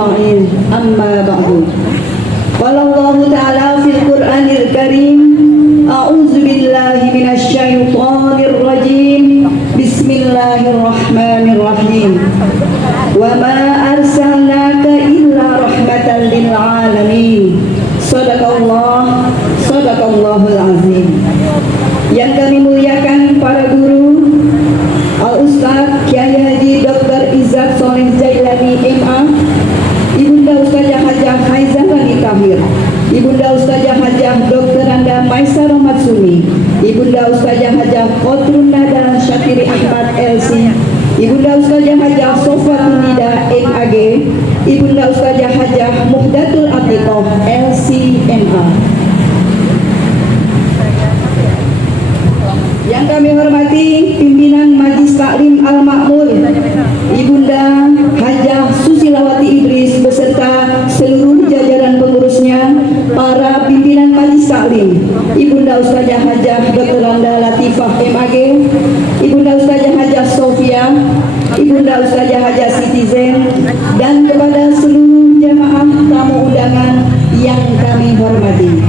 أجمعين أما بعد قال الله تعالى في القرآن الكريم أعوذ بالله من الشيطان الرجيم بسم الله الرحمن الرحيم وما أرسلناك إلا رحمة للعالمين صدق Allahul Azim. Yang kami muliakan para guru Al-Ustaz Kiai Haji Dr. Izzat Soleh Jailani MA, Ibunda Ustazah Hajah Haizah Rani Tahir, Ibunda Ustazah Hajah Dr. Anda Maisarah Matsumi, Ibunda Ustazah Hajah Kotrun Nada Syakiri Ahmad LC, Ibunda Ustazah Hajah Sofatul Nida MAG, Ibunda Ustazah Hajah Muhdatul Atiqah LCMA. Yang kami hormati pimpinan Majlis Taklim Al-Makmul, Ibunda Hajah Susilawati Idris beserta seluruh jajaran pengurusnya, para pimpinan Majlis Taklim, Ibunda Ustazah Hajah Dr. Anda Latifah MAG, Ibunda Ustazah Hajah Sofia, Ibunda Ustazah Hajah Citizen, dan kepada seluruh jamaah tamu undangan yang kami hormati.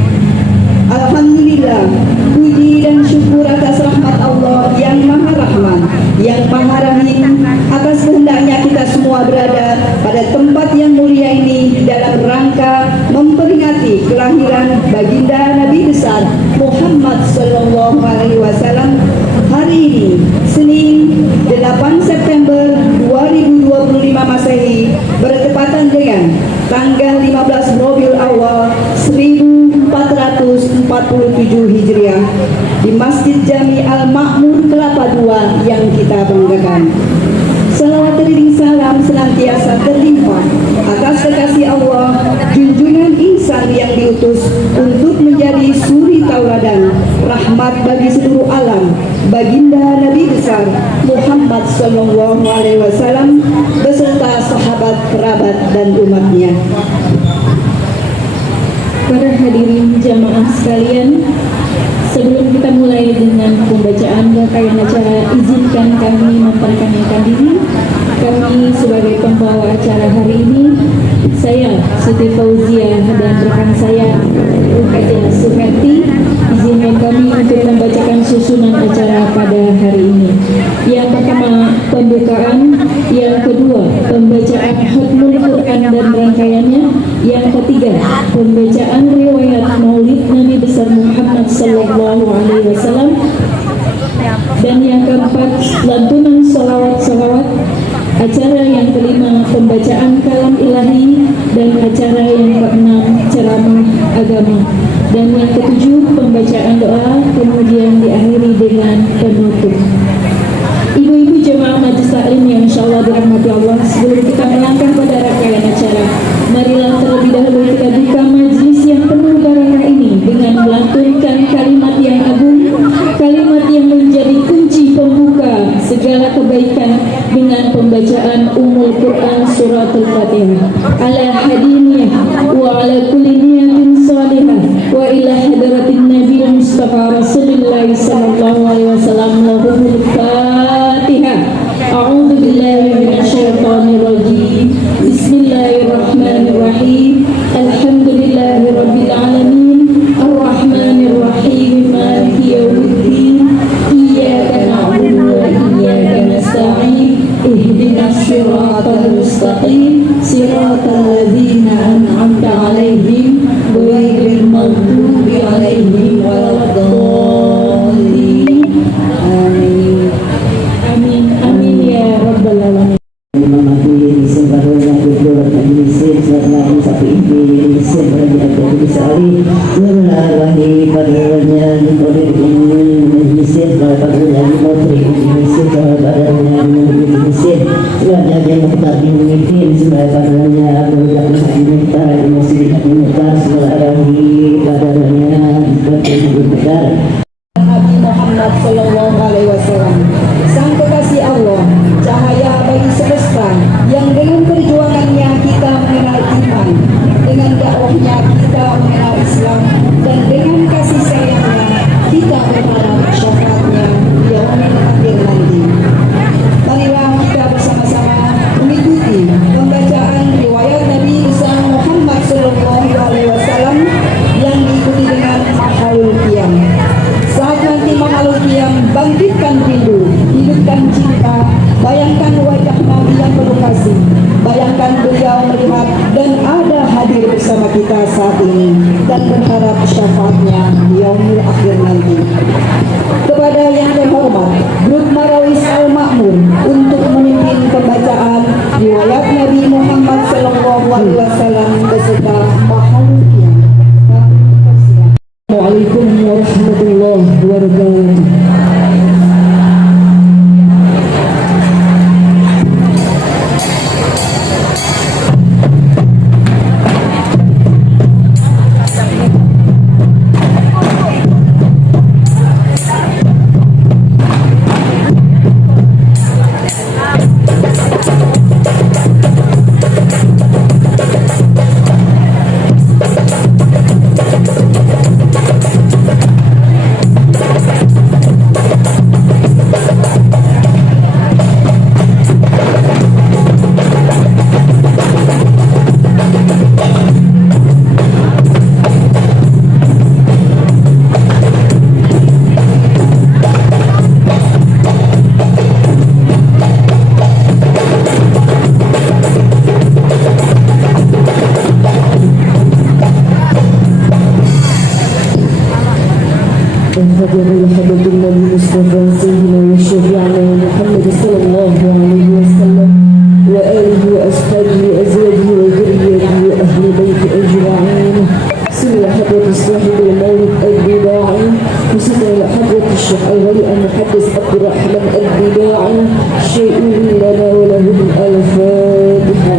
Alhamdulillah, puji dan syukur atas rahmat Allah yang maha rahman, yang maha rahim, atas kehendaknya kita semua berada pada tempat yang mulia ini dalam rangka memperingati kelahiran baginda Nabi besar Muhammad Sallallahu Alaihi Wasallam hari ini, Senin 8 September 2025 Masehi, bertepatan dengan tanggal 15 Rabiul Awal 1447 Hijriah di Masjid Jami Al-Makmur Kelapa II yang kita banggakan. Salawat teriring salam senantiasa terlimpah atas kekasih Allah, junjungan insan yang diutus untuk menjadi suri tauladan, rahmat bagi seluruh alam, baginda Nabi besar Muhammad Sallallahu Alaihi Wasallam beserta sahabat, kerabat, dan umatnya. Para hadirin jamaah sekalian, sebelum kita mulai dengan pembacaan rangkaian acara, izinkan kami memperkenalkan diri. Kami sebagai pembawa acara hari ini, saya Siti Fauzia dan rekan saya Hajah Suherti, izinkan kami untuk membacakan susunan acara pada hari ini. Yang pertama pembukaan, yang kedua pembacaan Khatmul Quran dan rangkaiannya, yang ketiga pembacaan riwayat Maulid Nabi besar Muhammad Sallallahu Alaihi Wasallam, dan yang keempat lantunan salawat-salawat. Acara yang kelima pembacaan kalam ilahi, dan acara yang keenam ceramah agama, dan yang ketujuh pembacaan doa, kemudian diakhiri dengan penutup. Ibu-ibu jemaah Majlis Taklim yang insyaallah dirahmati Allah, sebelum kita melangkah pada rangkaian acara, marilah terlebih dahulu kita buka majlis yang penuh barakah ini dengan melantunkan kalimat yang agung, kalimat yang menjadi kunci pembuka segala kebaikan dengan pembacaan Ummul Quran Suratul Fatihah ala hadiniyah wa ala kulli niyatin salihah wa ila hadratin Nabi Mustafa Rasulullah sallallahu alaihi wasallam. Lahumul Fatihah. A'udzu billahi minasyaitonir rajim. Bismillahirrahmanirrahim. Alhamdulillahirabbil alamin. Arrahmanir rahim. Maliki yaumiddin. Iyyaka na'budu wa iyyaka nasta'in. Ihdinas siratal mustaqim. Siratal ladzina an'amta 'alaihim ghairil maghdubi 'alaihim waladdallin. Amin. Amin. Amin ya rabbal alamin. Nabi Muhammad Sallallahu Alaihi Wasallam, sang kekasih Allah, cahaya bagi semesta, yang dengan perjuangannya kita mengenal iman, dengan dakwahnya kita mengenal Islam, dan dengan kasih sayangnya kita berharap syafaatnya di yaumil akhir nanti. Marilah kita bersama-sama mengikuti pembacaan riwayat Nabi saat ini dan berharap syafaatnya di yaumil akhir nanti. Kepada yang terhormat Grup Marawis Al-Makmur untuk memimpin pembacaan riwayat Nabi Muhammad SAW beserta makhluknya. Assalamualaikum warahmatullahi wabarakatuh. فضل حضرة النبي المصطفى سيدنا وشفيعنا محمد صلى الله عليه وسلم وآله وأصحابه وأزواجه وذريته وأهل بيته أجمعين. سيدنا حضرة الصاحب المولد البداعي وسيدنا حضرة الشيخ الغني المحدث عبد الرحمن البداعي شيء لنا وله الفاتحة.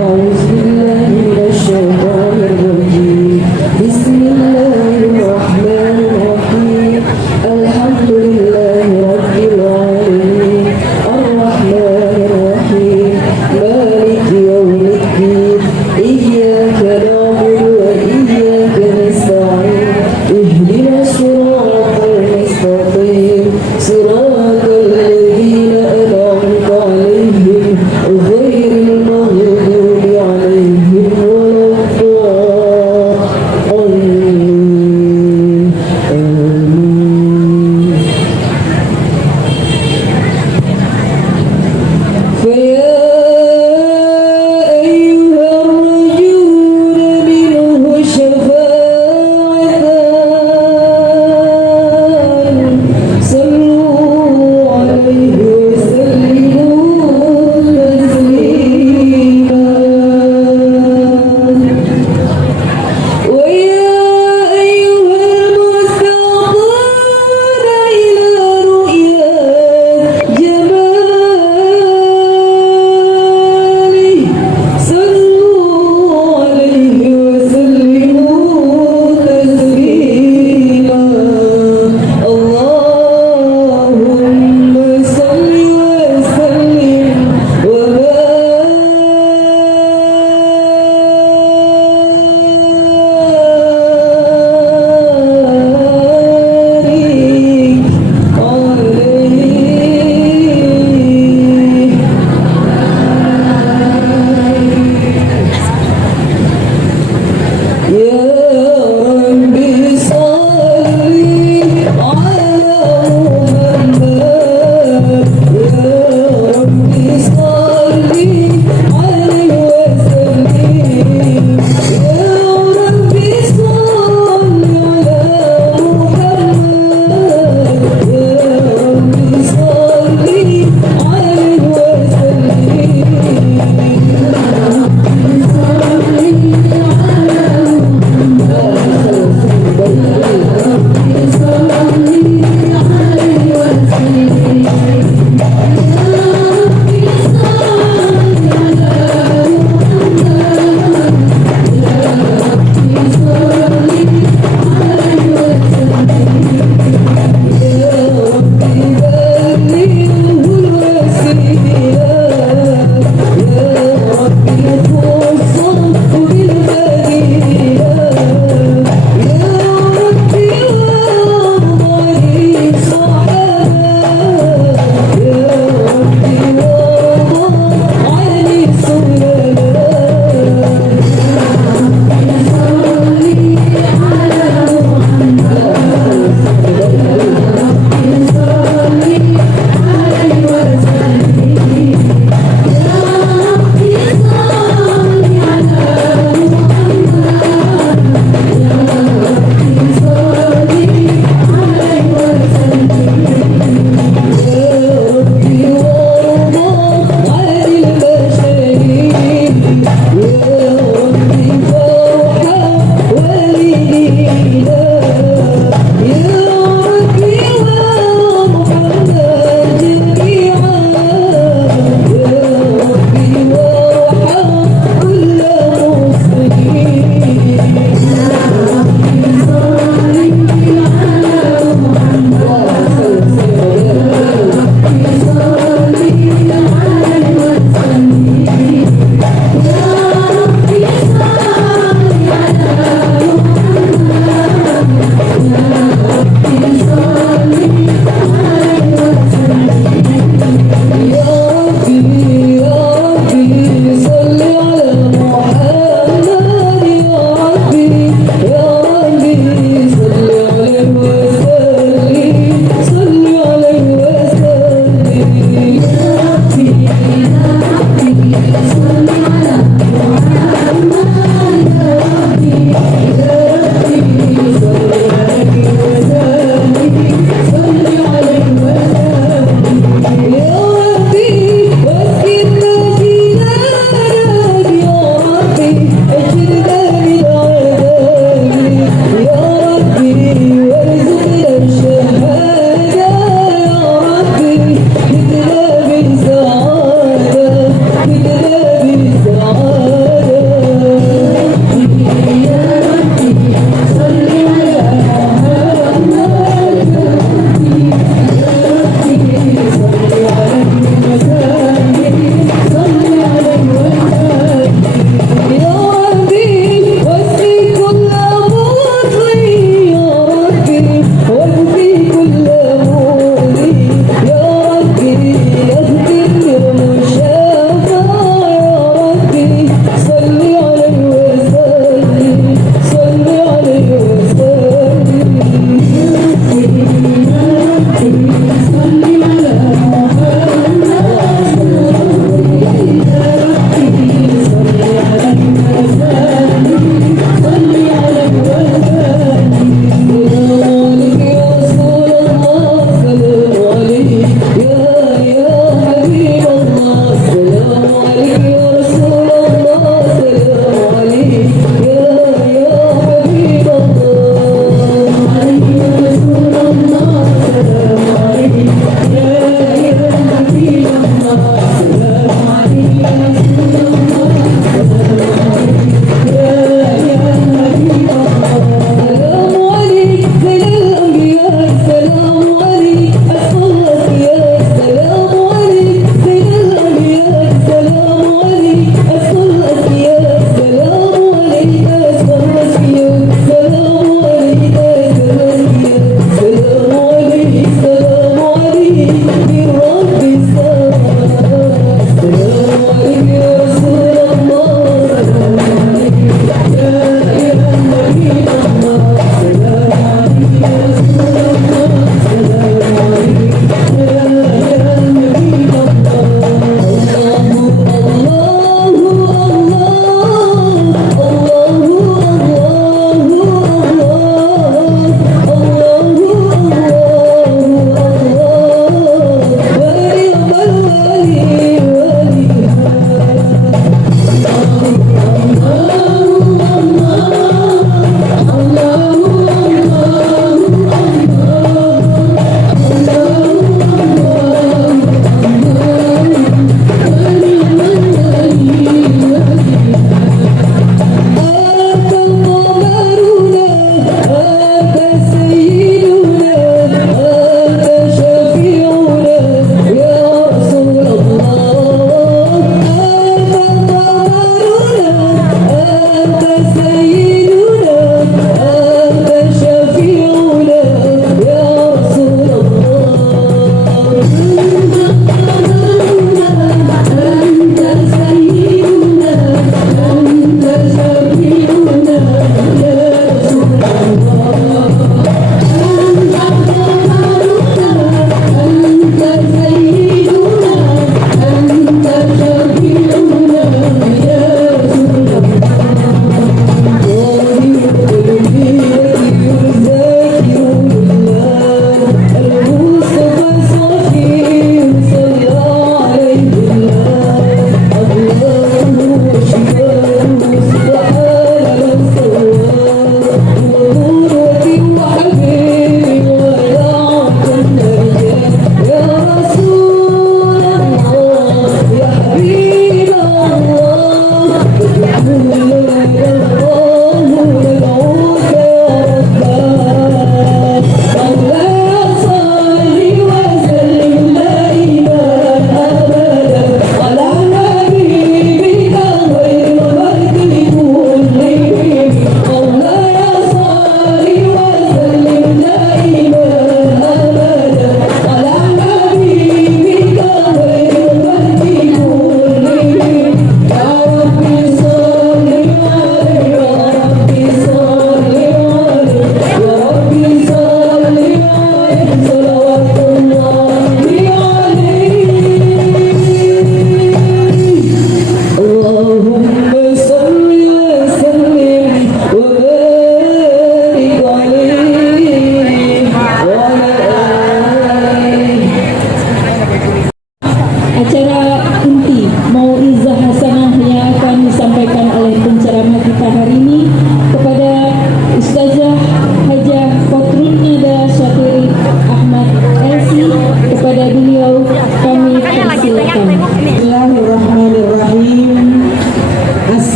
أعوذ بالله من الشيطان الرجيم. بسم الله الرحمن الرحيم. الحمد لله رب العالمين الرحمن الرحيم مالك يوم الدين إياك نعبد وإياك نستعين اهدنا الصراط المستقيم صراط الذين أنعمت عليهم غير المغضوب عليهم ولا الضالين.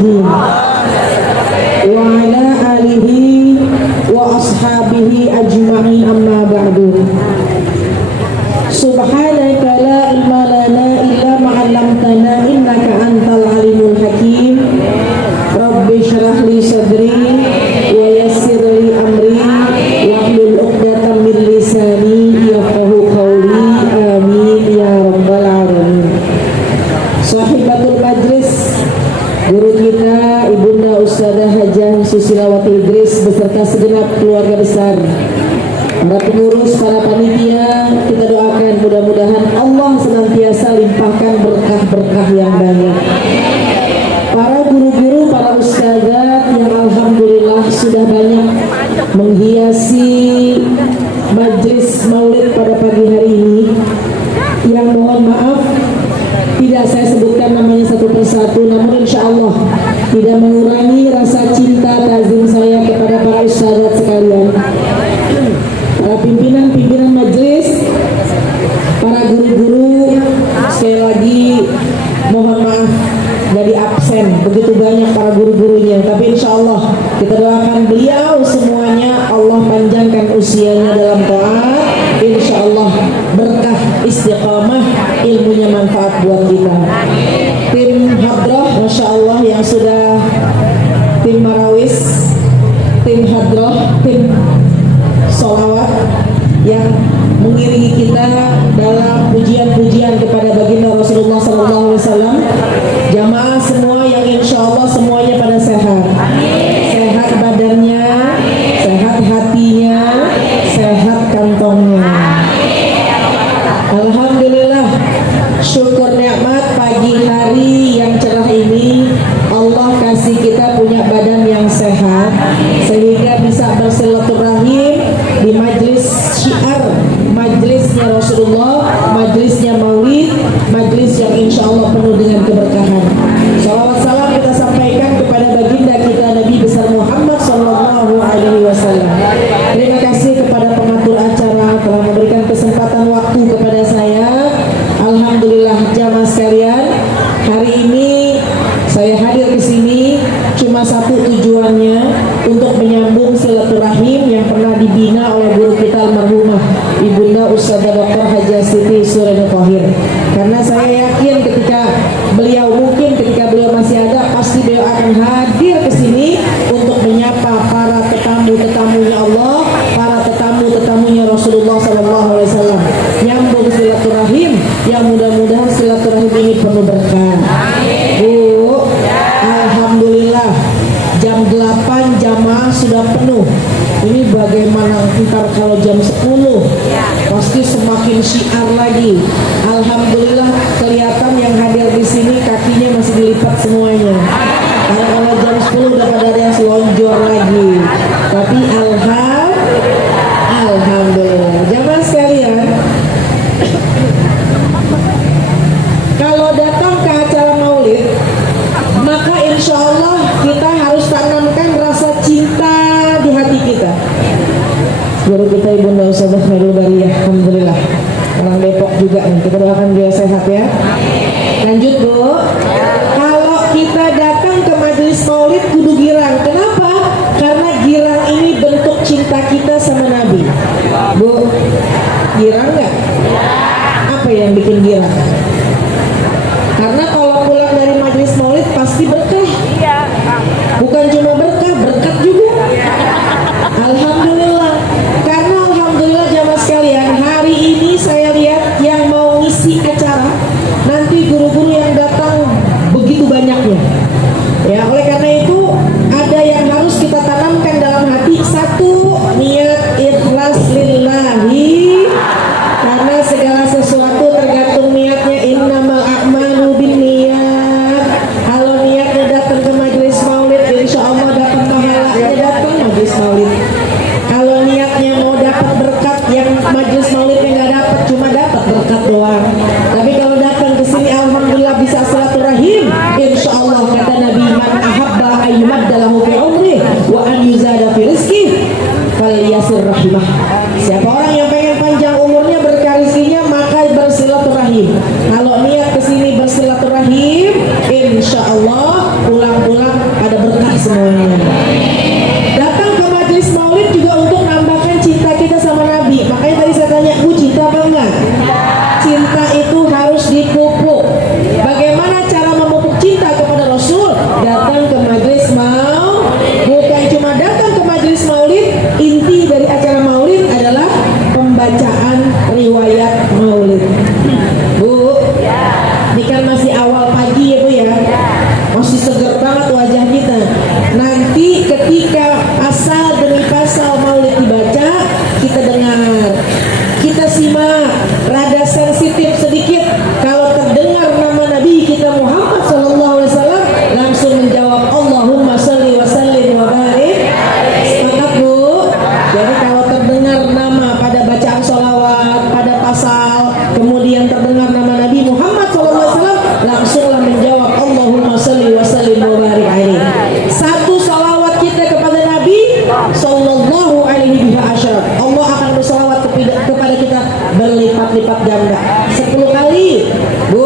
Muhammadin wa ala alihi wa ashabihi ajma'in, amma ba'du. Subhanaka la ilma lana illa ma 'allamtana innaka antal alimul hakim. Rabbi shrah li sadri wa yassir li amri wahlul 'uqdatam min lisani yafqahu qawli. Amin ya rabbal alamin. Sahibatul majlis, guru kita Ibunda Ustadzah Hajah Susilawati Idris beserta segenap keluarga besar, para pengurus, para panitia, kita doakan mudah-mudahan Allah senantiasa limpahkan berkah-berkah yang banyak. Para guru-guru, para ustadzat yang alhamdulillah sudah banyak menghiasi majlis maulid pada pagi hari ini, yang mohon maaf tidak saya sebutkan namanya satu persatu, namun insya Allah tidak mengurangi rasa cinta tazim saya kepada para ustadzat sekalian, para pimpinan majelis, para guru-guru. Sekali lagi mohon maaf dari absen begitu banyak para guru-gurunya, tapi insya Allah kita doakan beliau semuanya Allah panjangkan usianya dalam taat, insya Allah berkah, istiqamah, ilmunya manfaat buat kita. Tim Hadroh, masya Allah, yang sudah tim Marawis, tim Hadroh, tim Sholawat yang mengiringi kita dalam pujian-pujian kepada baginda Rasulullah SAW. Jamaah semua yang insya Allah semuanya pada sehat, sehat badannya, sehat hatinya, sehat kantongnya. Alhamdulillah, syukur nikmat pagi hari yang cerah ini Allah kasih kita punya badan yang sehat sehingga bisa bersilaturahim di majlis syiar, majlisnya Rasulullah, majlisnya Maulid, majlis yang insya Allah penuh dengan keberkahan. Salawat salam kita sampaikan kepada baginda kita Nabi besar Muhammad Sallallahu Alaihi Wasallam. Terima kasih kepada pengatur acara telah memberikan kesempatan waktu kepada saya. Alhamdulillah jamaah sekalian, hari ini saya hadir ke sini cuma satu tujuannya, untuk menyambung silaturahim yang pernah dibina oleh guru kita almarhumah Ibunda Ustadzah Dr. Hajah Siti Sureni Thohir. Karena saya yakin ketika beliau masih ada, pasti beliau akan hadir ke sini untuk menyapa para tetamu-tetamunya Allah, para tetamu-tetamunya Rasulullah SAW. Nyambung silaturahim yang mudah-mudahan silaturahim ini penuh berkah. Bu, alhamdulillah jam 8 jamaah sudah penuh. Ini bagaimana ntar kalau jam 10? Pasti semakin syiar lagi. Alhamdulillah kelihatan yang hadir di sini kakinya masih dilipat semuanya. Karena kalau jam 10 udah pada ada yang selonjor lagi. Tapi alhamdulillah. Jamaah sekalian, kalau datang ke acara maulid, maka insya Allah kita harus tanamkan rasa cinta di hati kita. Guru kita Ibunda Ustadzah Khairul Bariyah, alhamdulillah, orang Depok juga nih, kita doakan dia sehat ya. Lanjut Bu, kalau kita datang ke majelis maulid kudu girang. Kenapa? Karena girang ini bentuk cinta kita sama Nabi. Bu, girang nggak? Apa yang bikin girang? Karena kalau pulang dari majelis maulid pasti berkah. Bukan cuma berkah, berkat juga. Alhamdulillah. Karena alhamdulillah jamaah sekalian, hari ini saya lihat yang mau ngisi acara nanti guru-guru yang datang begitu banyaknya. Ya, oleh karena itu ada yang harus kita tanamkan dalam hati. Satu, niat ikhlas lillahi. Karena segala sesuatu tergantung niatnya semuanya. Datang ke majelis maulid juga untuk nambahkan cinta kita sama Nabi. Makanya tadi saya tanya, Bu, cinta apa enggak? Cinta itu harus dipupuk. Bagaimana cara memupuk cinta kepada Rasul? Datang ke majelis maulid. Bukan cuma datang ke majelis maulid, inti dari acara maulid adalah pembacaan riwayat maulid. Bu, ini kan masih awal pagi ya Bu ya, masih segar banget wajah kita. Nanti ketika pasal demi pasal maulid dibaca, kita dengar, kita simak, rada sensitif sedikit. Kalau terdengar nama Nabi kita Muhammad SAW, langsung menjawab Allahumma sholli wa sallim wa barik. Sepakat Bu? Jadi kalau terdengar nama pada bacaan sholawat, pada pasal, kemudian terdengar nama Nabi Muhammad SAW, langsunglah menjawab Allahumma sholli wa sallim wa barik alaihi. Satu sholawat kita kepada Nabi sallallahu alaihi wasallam, Allah akan bersolawat kepada kita berlipat-lipat ganda. 10 kali. Bu,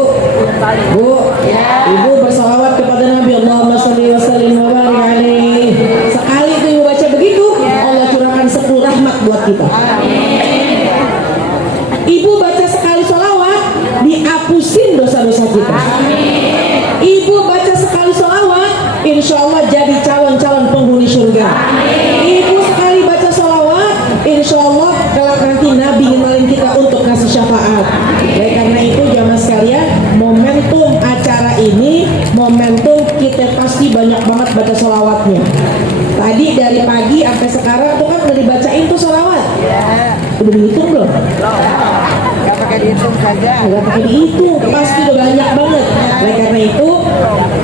Ibu bersolawat kepada Nabi Allahumma sholli wa sallim wa barik alaihi. Sekali itu Ibu baca begitu, Allah curahkan 10 rahmat buat kita. Ibu baca sekali sholawat, dihapusin dosa-dosa kita. Ibu baca sekali sholawat, insya Allah jadi calon-calon penghuni surga. Ibu sekali baca sholawat, insya Allah kelak nanti Nabi ngenalin kita untuk kasih syafaat. Oleh karena itu jamaah sekalian, momentum acara ini, momentum kita pasti banyak banget baca sholawatnya. Tadi dari pagi sampai sekarang tuh kan udah dibacain tuh sholawat. Udah dihitung belum? Gak pakai dihitung saja. Nggak pakai dihitung, pasti udah banyak banget. Oleh karena itu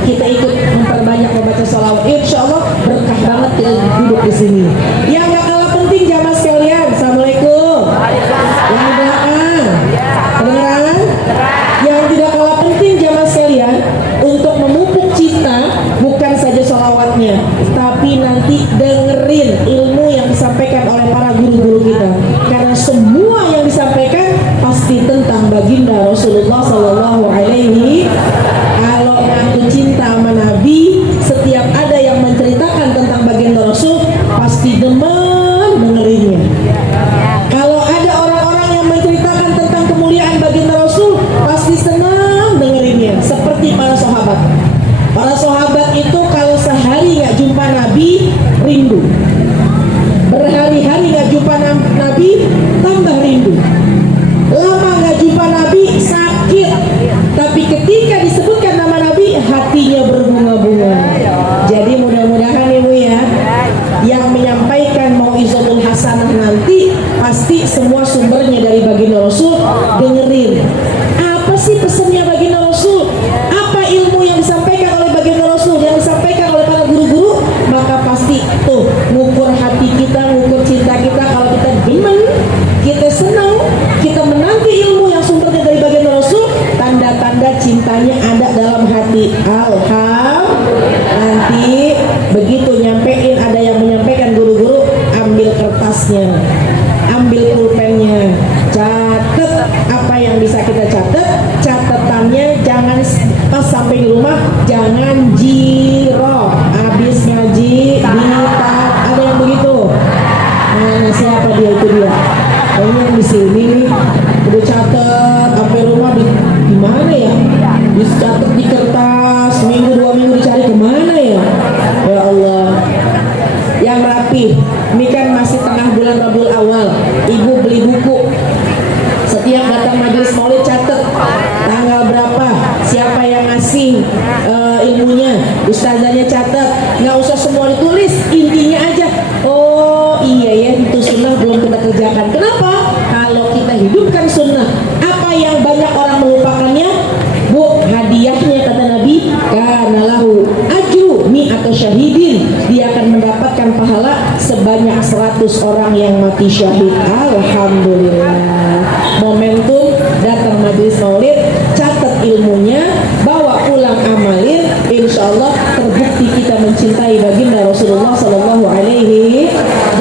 kita ikut memperbanyak membaca sholawat. Insya Allah berkah banget kita duduk di sini. Yang gak kalah penting jamaah sekalian, assalamualaikum. Yang di belakang, kedengeran? Yang tidak kalah penting jamaah sekalian, untuk memupuk cinta bukan saja sholawatnya, tapi nanti dengerin ilmu yang disampaikan oleh para guru-guru kita. Karena semua yang disampaikan pasti tentang baginda Rasulullah Sallallahu Alaihi. Kalau ngaku cinta sama Nabi, setiap ada yang menceritakan tentang baginda Rasul, pasti demen dengerinnya. Kalau ada orang-orang yang menceritakan tentang kemuliaan baginda Rasul, pasti senang dengerinnya. Seperti para sahabat. Para sahabat itu kalau sehari nggak jumpa Nabi, rindu. Berhari-hari nggak jumpa Nabi, tambah rindu. Lama nggak jumpa Nabi, sakit. Tapi ketika disebutkan nama Nabi, hatinya berbunga-bunga. Jadi mudah-mudahan Ibu ya, yang menyampaikan mau'izatul hasanah nanti pasti semua sumbernya dari baginda Rasul. Dengerin, apa sih pesannya baginda Rasul? Apa ilmu yang disampaikan oleh baginda Rasul, yang disampaikan oleh para guru-guru? Maka pasti tuh ngukur hati kita, ngukur cinta kita. Kalau kita demen, kita senang, kita menanti ilmu yang sumbernya dari baginda Rasul, tanda-tanda cintanya ada dalam hati. Alhamdulillah. Nanti begitu nyampein, ada yang menyampaikan guru-guru, ambil kertasnya, ambil pulpennya, catat apa yang bisa kita catat. Catatannya jangan pas sampai di rumah, jangan jiro, habis ngaji ditat. Ada yang begitu? Nah, siapa dia? Itu dia. Kayaknya yang di sini nih udah catat sampai rumah di mana ya? Dicatat di kertas, seminggu 2 minggu dicari kemana ya? Ya Allah. Yang rapi, ini kan masih tengah bulan Rabiul Awal. Ibu beli buku. Setiap datang majelis maulid catat tanggal berapa, siapa yang ngasih ilmunya, ustazahnya catat. Nggak usah semua ditulis, intinya aja. Oh iya ya, itu sunnah belum kita kerjakan. Kenapa? Kalau kita hidupkan sunnah, apa yang banyak orang melupakannya? Bu, hadiahnya kata Nabi, karena lahu ajru atau syahidin, dia akan mendapatkan pahala sebanyak 100 orang yang mati syahid. Alhamdulillah. Momentum datang majelis maulid, catat ilmunya, bawa pulang amalin, insya Allah terbukti kita mencintai baginda Rasulullah Sallallahu Alaihi.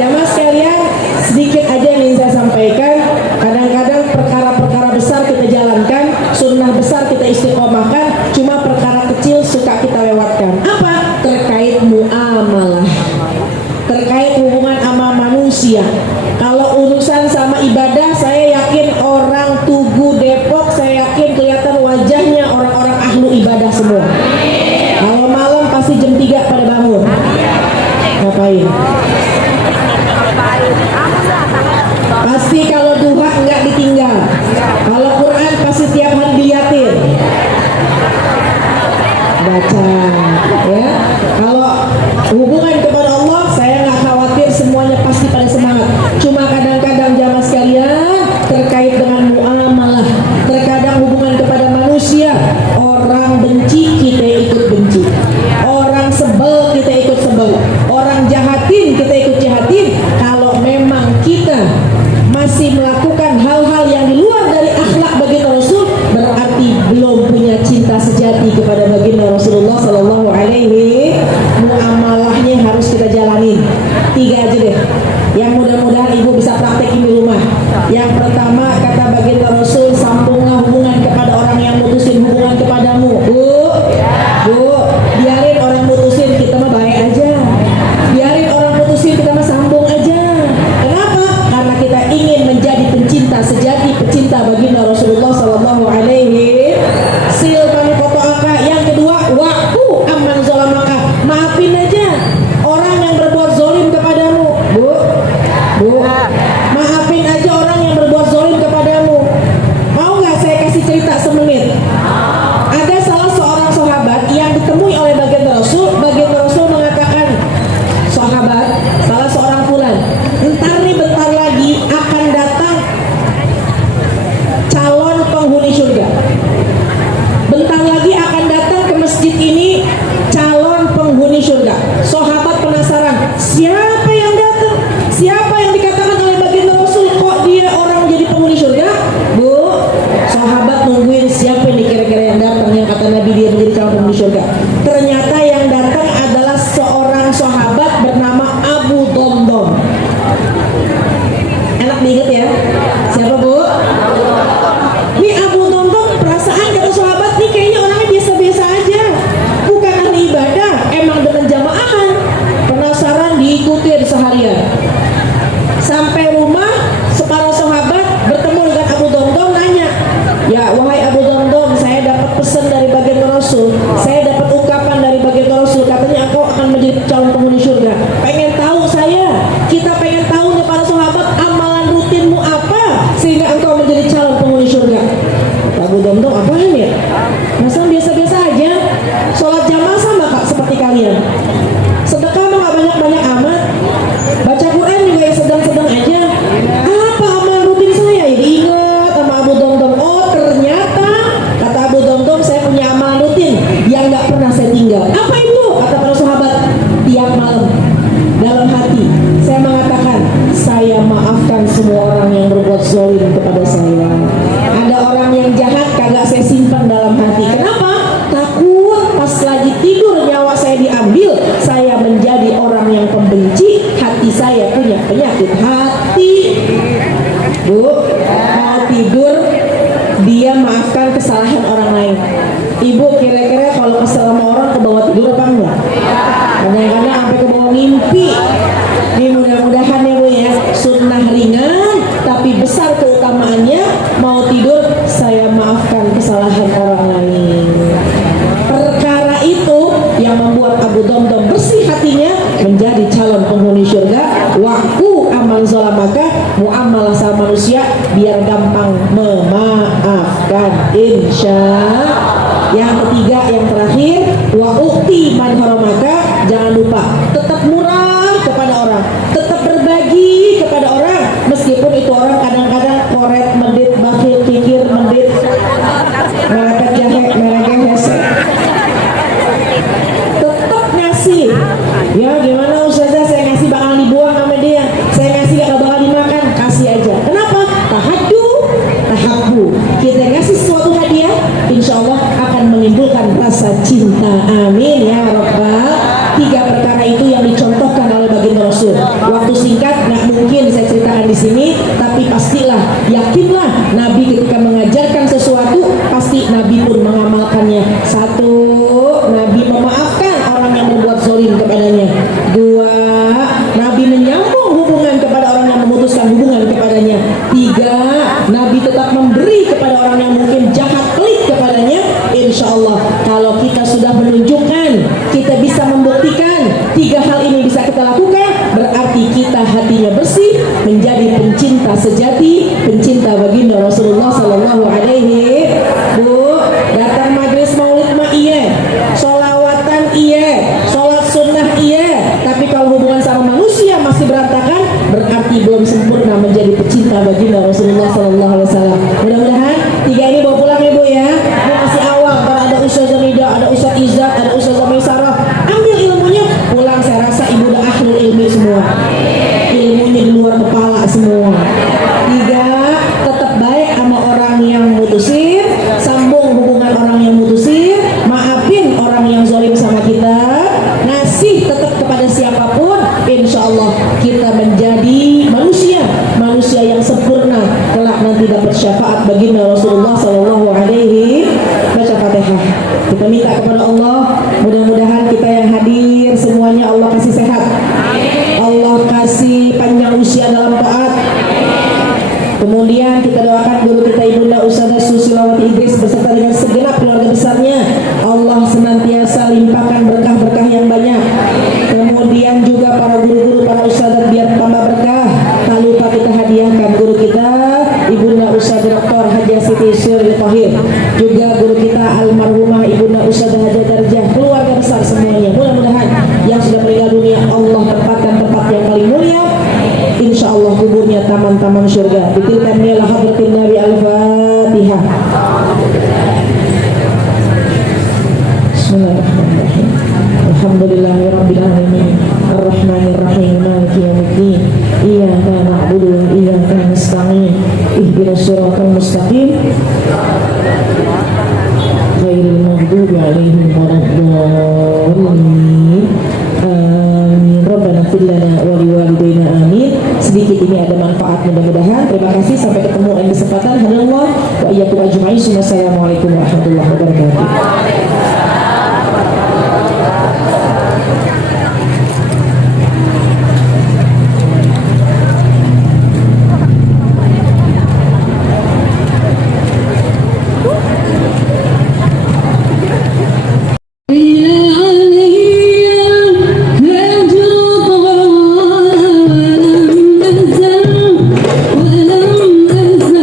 Jamaah sekalian, sedikit aja yang ingin saya sampaikan. Kadang-kadang perkara-perkara besar kita jalankan, sunnah besar kita istiqomahkan, cuma perkara kecil suka kita lewatkan. Apa? Terkait muamalah. muamalahnya harus kita jalanin. 3 aja deh, yang mudah-mudahan ibu bisa praktekin di rumah. Yang pertama, kata baginda Rasul, sambunglah hubungan kepada orang yang mutusin hubungan kepadamu. Bu, biarin orang mutusin, kita mah baik aja. Biarin orang mutusin, kita mah sambung aja. Kenapa? Karena kita ingin menjadi pencinta sejati, pencinta baginda Rasulullah Sallallahu Alaihi Silman Kotoaka. Yang kedua, waktu aman zolamaka, maafin aja orang yang berbuat zolim kepadamu. Bu, maafin aja orang yang berbuat zolim kepadamu. Mau nggak saya kasih cerita semenit? Ada salah seorang sahabat yang ditemui oleh baginda Rasul. Baginda Rasul mengatakan, sahabat, salah seorang fulan, bentar lagi akan datang calon penghuni surga. Bentar lagi akan datang ke masjid ini calon penghuni surga. Sahabat penasaran, siapa yang datang? Siapa yang dikatakan oleh baginda Rasul kok dia orang jadi penghuni surga? Bu, sahabat nungguin siapa ini kira-kira yang datang yang kata Nabi dia menjadi calon penghuni surga. Ternyata yang datang adalah seorang sahabat bernama Abu Domdom. Enak diinget ya? Siapa, Bu? Ini Abu Domdom, perasaan kata sahabat nih kayaknya orangnya biasa-biasa aja, bukan ahli ibadah, emang dengan jamaahan. Penasaran, diikutin seharian. Sampai rumah, separuh sahabat bertemu dengan Abu Domdom, nanya, ya wahai Abu Domdom, saya dapat pesan dari baginda Rasul, saya dapat ungkapan dari baginda Rasul, katanya engkau akan menjadi calon penghuni surga. Pengen tahu saya, kita pengen tahu nih para sahabat, amalan rutinmu apa sehingga engkau menjadi calon penghuni surga. Abu Domdom, apaan ya? Masa biasa-biasa aja, sholat jamaah sama kak seperti kalian, sedekah mah gak banyak-banyak amat, baca Quran juga ya sedang-sedang aja. Apa amalan rutin saya? Ya diingat sama Abu Domdom. Oh ternyata, kata Abu Domdom, saya punya amalan rutin yang gak pernah saya tinggal. Apa itu? Kata para sahabat, tiap malam dalam hati saya mengatakan, saya maafkan semua orang yang berbuat zalim kepada saya. Ada orang yang jahat kagak saya simpan dalam hati. Kenapa? Takut pas lagi tidur nyawa saya diambil, saya menjadi orang yang pembenci. Hati saya punya penyakit hati. Bu, mau tidur dia maafkan kesalahan orang lain. Ibu kira-kira kalau kesal sama orang ke bawah tidur apa enggak? Kadang-kadang sampai ke bawah mimpi. Ini mudah-mudahan ya Bu ya, sunnah ringan tapi besar keutamaannya. Mau tidur saya maafkan kesalahan orang lain. Perkara itu yang membuat Abu Domdom bersih hatinya menjadi calon penghuni surga. Waktu amal zolamaka, muamalah sama manusia biar gampang memaafkan, insya. Yang ketiga, yang terakhir, wa ukti man haramaka, jangan lupa tetap murah kepada orang, tetap berbagi kepada orang, meskipun itu orang kadang-kadang koret, medit, bakhil, kikir, medit, mereka jahe, mereka hese, tetap ngasih. Ya gimana ustazah, saya ngasih bakal dibuang sama dia, saya ngasih gak bakal dimakan, kasih aja. Kenapa? Tahabbu. Kita ngasih suatu hadiah, insya Allah akan menimbulkan rasa cinta. Amin ya rabbal. 3 perkara itu yang dicontohkan oleh baginda Rasul. Waktu singkat nggak mungkin saya ceritakan di sini, tapi pastilah, yakinlah Nabi ketika mengajarkan sesuatu pasti Nabi pun mengamalkannya. 1, Nabi memaafkan orang yang berbuat zalim kepadanya. 2, Nabi menyambung hubungan kepada orang yang memutuskan hubungan kepadanya. 3, Nabi tetap memberi kepada orang yang mungkin jahat pelit kepadanya. Insya Allah kalau kita sudah menunjukkan, kita bisa membuktikan 3 hal ini bisa kita lakukan, berarti kita hatinya bersih, menjadi pencinta sejati, pencinta baginda Rasulullah Sallallahu Alaihi. Bu, datang majelis maulid mah iya, sholawatan iya, sholat sunnah iya, tapi kalau hubungan sama manusia masih berantakan, berarti belum sempurna menjadi pecinta baginda Rasulullah Sallallahu Alaihi Wasallam. Mudah-mudahan 3 ini bawa pulang ya Bu ya. Ini masih awal, ada Ustaz Nida, ada Ustaz Izzat, ada Ustaz Maisarah. Ambil ilmunya, pulang saya rasa ibu udah ahlul ilmi semua. Ilmunya di luar kepala semua. 3, tetap baik sama orang yang mutusin, sambung hubungan orang yang mutusin, maafin orang yang zalim sama kita, ngasih nanti dapat syafaat baginda Rasulullah Sallallahu Alaihi baca Fatihah. Kita minta kepada Allah, mudah-mudahan kita yang hadir semuanya Allah kasih sehat, Allah kasih panjang usia dalam taat. Kemudian kita doakan guru kita Ibunda Ustazah Susilawati Idris beserta dengan segenap keluarga besarnya, Allah senantiasa limpahkan berkah-berkah yang banyak. Kemudian juga para guru-guru, para ustazah biar tambah berkah. Tak lupa kita hadiahkan guru kita Ibunda Ustazah Dr. Haji Siti Syuril Tahir, juga guru kita almarhumah Ibunda Ustazah Haji Darjah, keluarga besar semuanya. Mudah-mudahan yang sudah meninggal dunia Allah tempatkan tempat yang paling mulia, insya Allah kuburnya taman-taman surga. Bitilkan niyalah hadratin Nabi Al-Fatihah. Bismillahirrahmanirrahim. Alhamdulillahirabbil alamin. Arrahmanirrahim. Maliki yaumiddin. Iyyaka na'budu wa iyyaka nasta'in. Ihdinas siratal mustaqim. Ghairil maghdubi 'alaihim waladdallin. Amin. Rabbana fir lana wa liwalidayna amin. Sedikit ini ada manfaat mudah-mudahan. Terima kasih, sampai ketemu lain kesempatan. Hadallah wa iyyakum ajma'in. Wassalamualaikum warahmatullahi wabarakatuh. ولم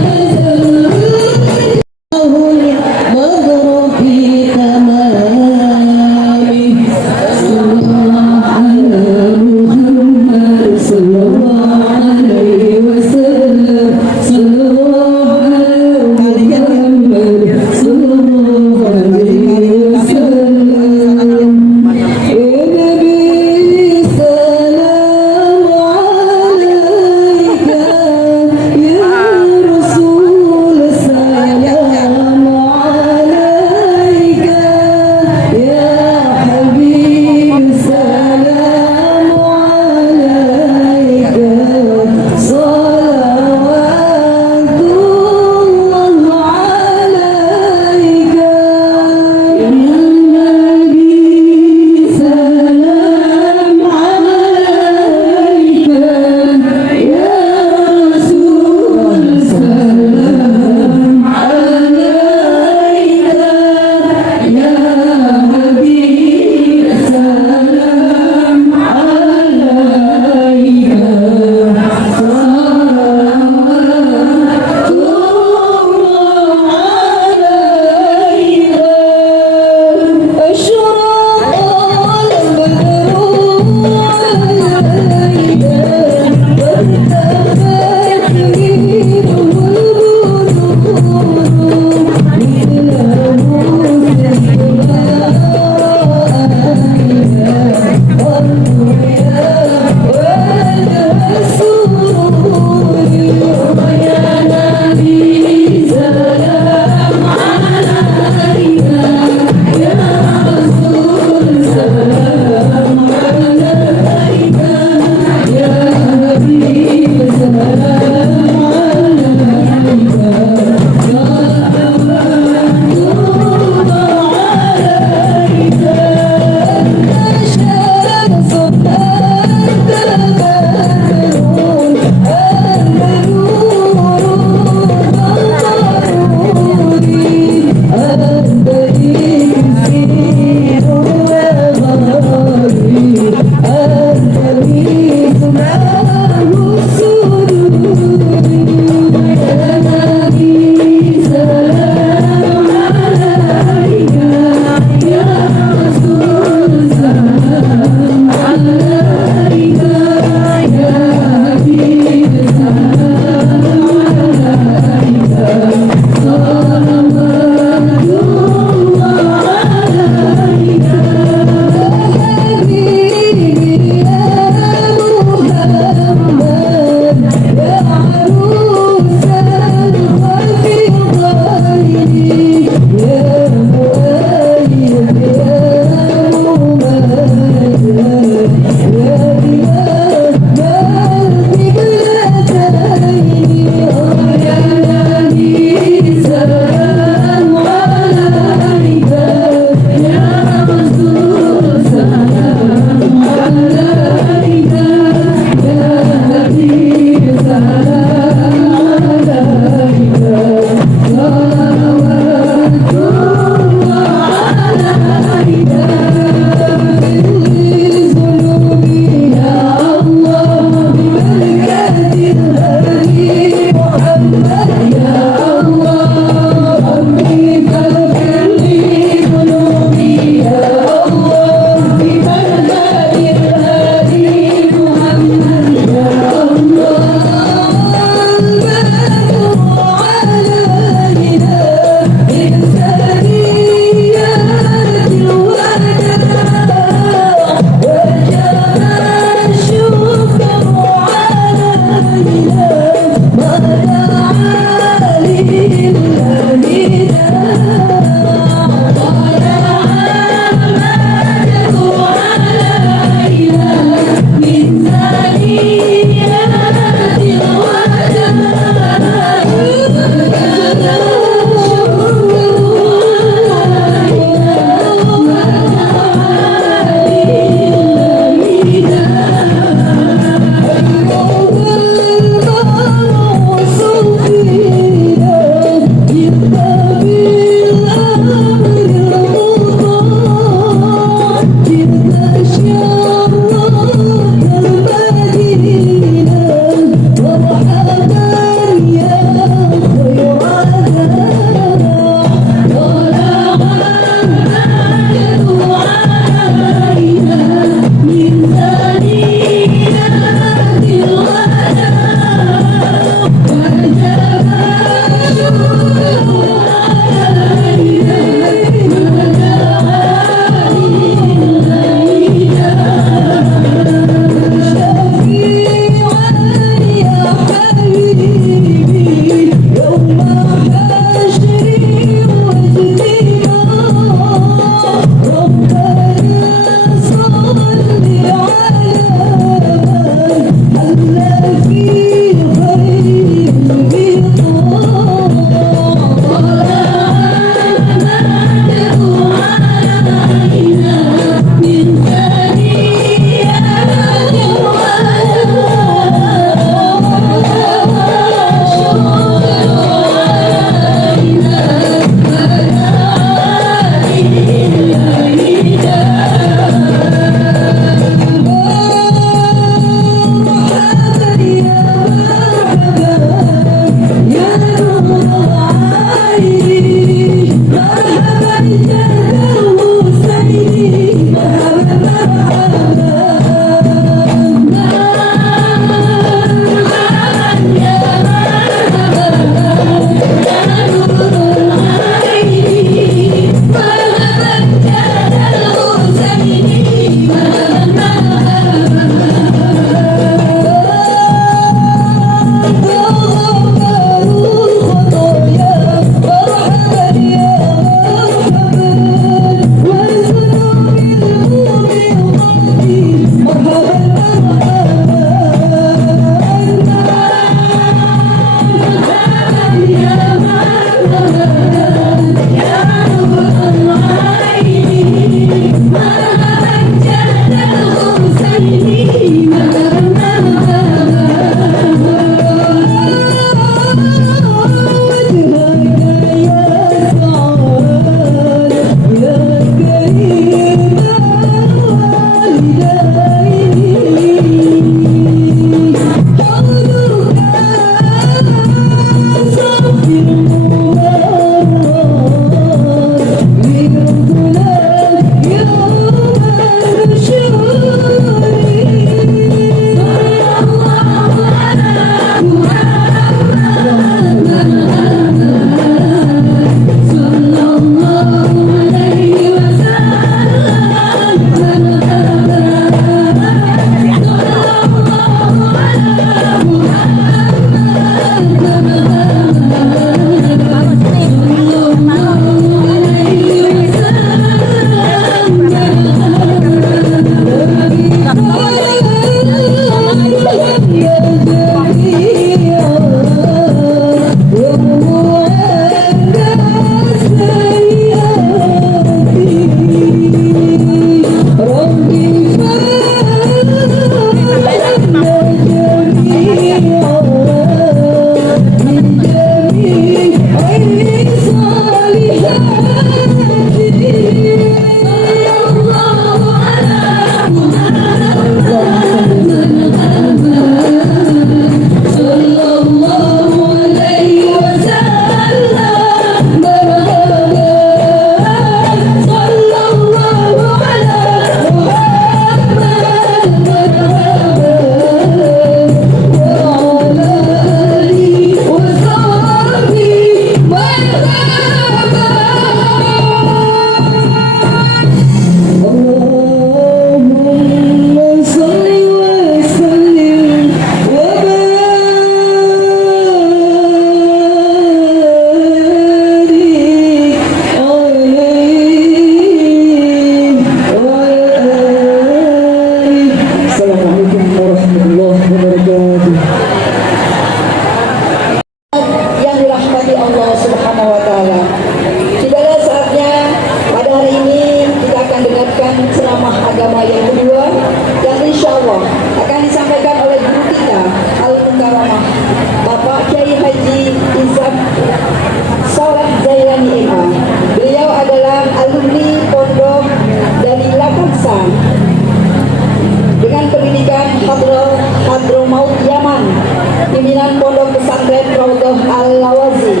pimpinan Pondok Pesantren Raudhah Al-Lawazi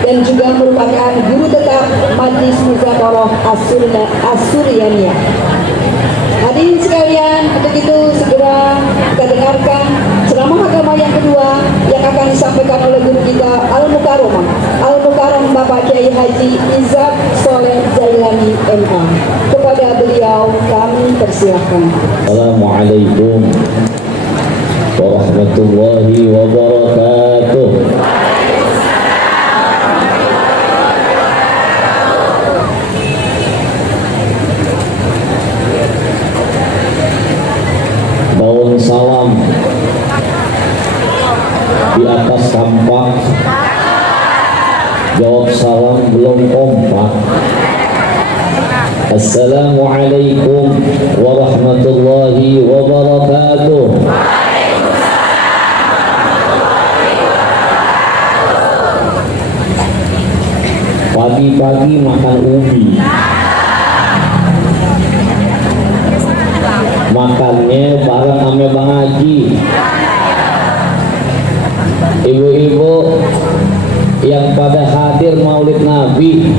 dan juga merupakan guru tetap Majelis Muzakarah As-Suryaniyah. Hadirin sekalian, untuk itu segera kita dengarkan ceramah agama yang kedua yang akan disampaikan oleh guru kita Al-Mukarram Bapak Kiai Haji Izzat Soleh Zailani MA. Kepada beliau kami persilahkan. Assalamualaikum warahmatullahi wabarakatuh. Bawang salam di atas kampak, jawab salam belum kompak. Assalamualaikum warahmatullahi wabarakatuh. Pagi-pagi makan ubi, makannya bareng ame Bang Haji. Ibu-ibu yang pada hadir Maulid Nabi,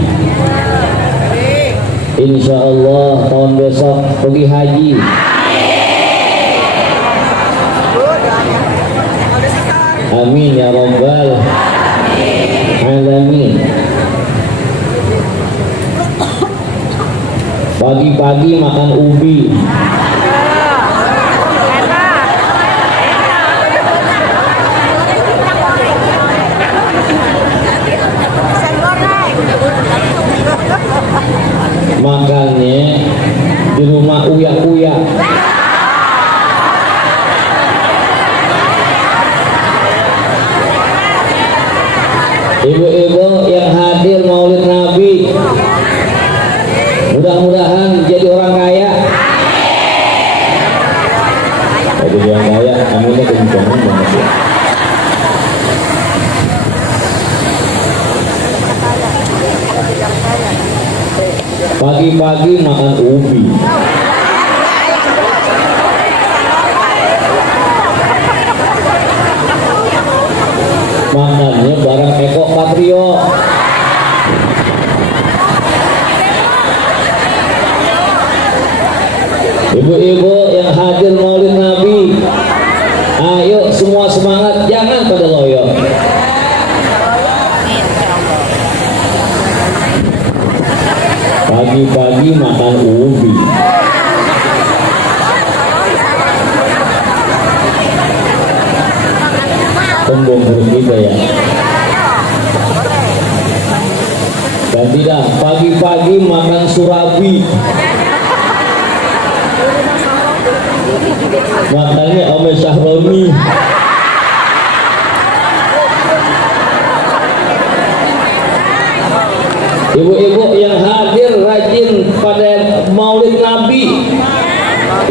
insya Allah tahun besok pergi haji. Amin ya rabbal alamin. Pagi-pagi makan ubi, makannya di rumah uya-uya. Ibu-ibu yang hadir Maulid Nabi, mudah-mudahan jadi orang kaya. Jadi orang kaya, aminnya kencang banget ya. Pagi-pagi makan ubi, makannya bareng Eko Patrio. Ibu-ibu yang hadir Maulid Nabi, ayo semua semangat, jangan pada loyo. Pagi-pagi makan ubi, tembung perut kita ya. Dan tidak, pagi-pagi makan surabi, makannya Ome Syahroni. Ibu-ibu yang hadir rajin pada Maulid Nabi,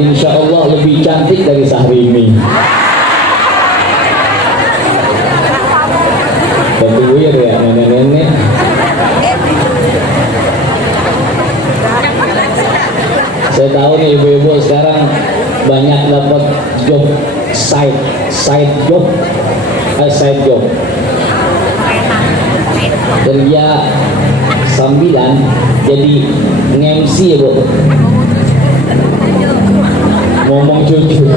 insya Allah lebih cantik dari Sahrimi. Betul ya nenek-nenek. Saya tahu nih ibu-ibu sekarang banyak dapat job side job. Kerja sambilan jadi nge-MC ya bu, ngomong cucu.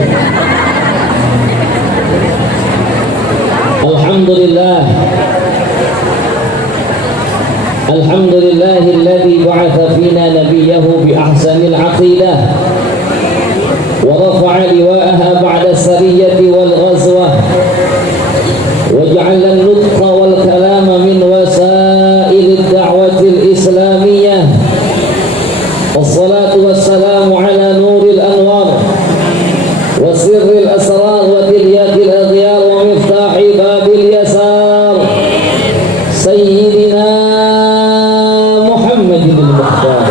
Alhamdulillahilladzi ba'atha fina nabiyahu bi ahsanil aqidah wa rafa'a liwa'aha ba'da sariyati wal ghazwah wa ja'ala an-nutqa wal kalama min wasail ad-da'wati al-islamiyyah. Wassalatu wassalamu ala nuril anwar wa sirril asrar wa dilyatil aghyar wa miftahi babil yasar sayyidina Muhammadin al-Mukhtar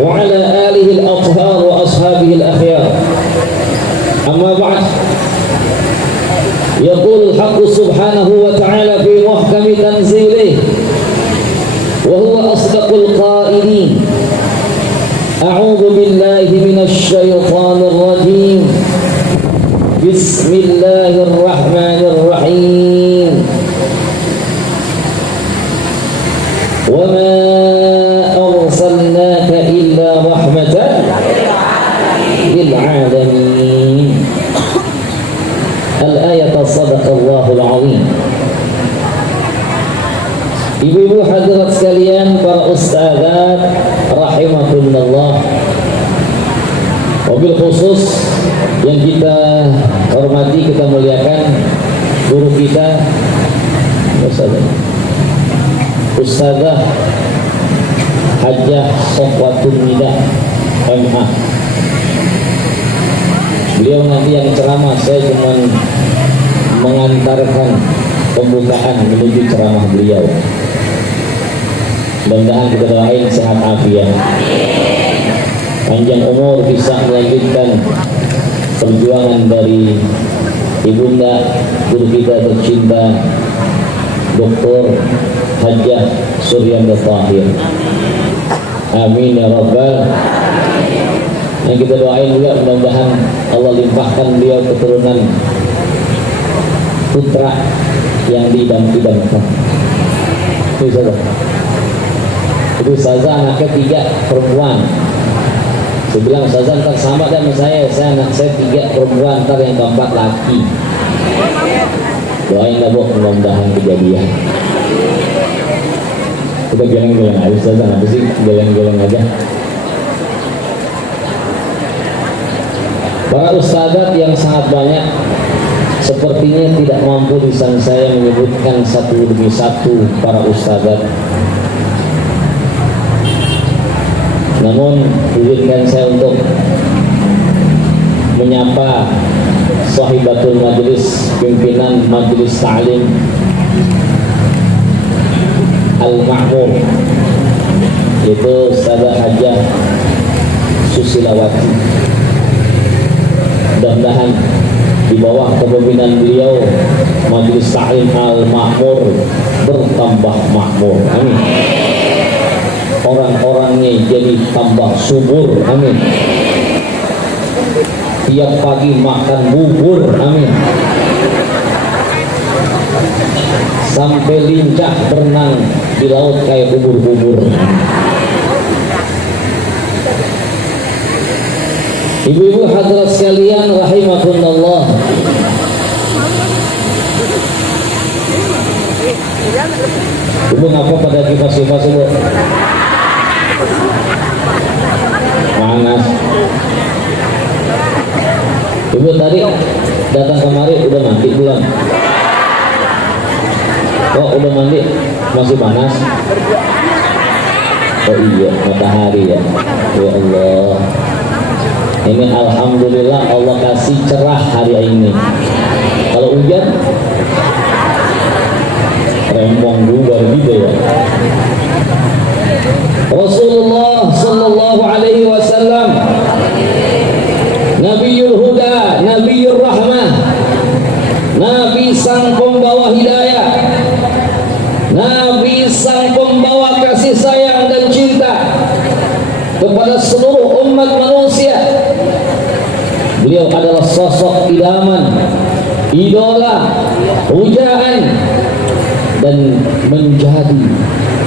wa ala alihi al-athhar wa ashabihi al-akhyar. Amma ba'd, yaqul al-haqq subhanahu wa ta'ala fi muhkami tanzilih wa huwa asdaqul qailin. A'udzu billahi minasy syaithanir rajim. Bismillahirrahmanirrahim. أرسلناك إلا رحمة للعالمين. Al-ayat sadaqallahul azim. Ibu-ibu hadirat sekalian, para ustazat rahimakumullah, wabil khusus yang kita hormati, kita muliakan guru kita Ustazah Hajjah Sofwatun Nida MA. Beliau nanti yang ceramah, saya cuma mengantarkan pembukaan menuju ceramah beliau. Mudah-mudahan kita doain sehat afiat, panjang umur, bisa melanjutkan perjuangan dari ibunda guru kita tercinta Dr. Hajjah Suryanda Tahir. Amin ya rabbal. Yang kita doain juga mudah-mudahan Allah limpahkan beliau keturunan putra yang diidam-idamkan. Itu Ustazah anaknya 3 perempuan. Saya bilang, Ustazah ntar sama dan saya anak saya 3 perempuan, ntar yang keempat laki. Doain lah Bu, mudah-mudahan kejadian. Kita geleng-geleng aja Ustazah, apa sih geleng-geleng aja. Para ustazat yang sangat banyak, sepertinya tidak mampu lisan saya menyebutkan satu demi satu para ustazat. Namun izinkan saya untuk menyapa sahibatul majlis, pimpinan majlis ta'lim Al-Ma'mur, yaitu Ustazah Hajjah Susilawati. Mudah-mudahan di bawah kepemimpinan beliau Majelis Ta'lim Al-Ma'mur bertambah makmur, amin. Orang-orangnya jadi tambah subur, amin. Tiap pagi makan bubur, amin. Sampai lincah berenang di laut kayak bubur-bubur. Ibu-ibu hadirat sekalian rahimakumullah. Ibu ngapa pada kipas-kipas Bu? Panas. Ibu tadi datang kemari udah mandi belum? Oh udah mandi, masih panas? Oh iya, matahari ya. Ya Allah. Ini alhamdulillah Allah kasih cerah hari ini. Kalau hujan rempong juga gitu ya. Rasulullah sallallahu alaihi wasallam Nabiul Huda, Nabiul Rahmah, Nabi sang pembawa hidayah, Nabi sang pembawa kasih sayang dan cinta kepada seluruh umat manusia. Beliau adalah sosok idaman, idola, pujaan, dan menjadi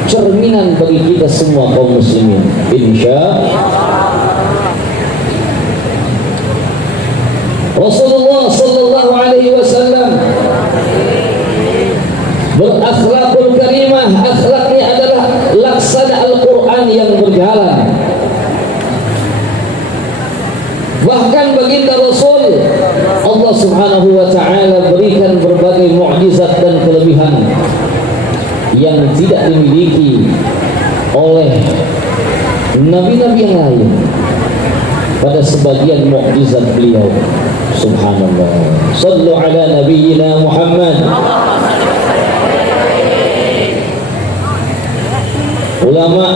cerminan bagi kita semua kaum muslimin. Insya Rasulullah sallallahu alaihi wasallam berakhlakul karimah. Akhlaknya adalah laksana Al-Quran yang berjalan. Bahkan baginda Rasul Allah subhanahu wa ta'ala berikan berbagai mukjizat dan kelebihan yang tidak dimiliki oleh nabi-nabi yang lain pada sebagian mukjizat beliau. Subhanallah. Sallu ala nabiyyina Muhammad. Ulama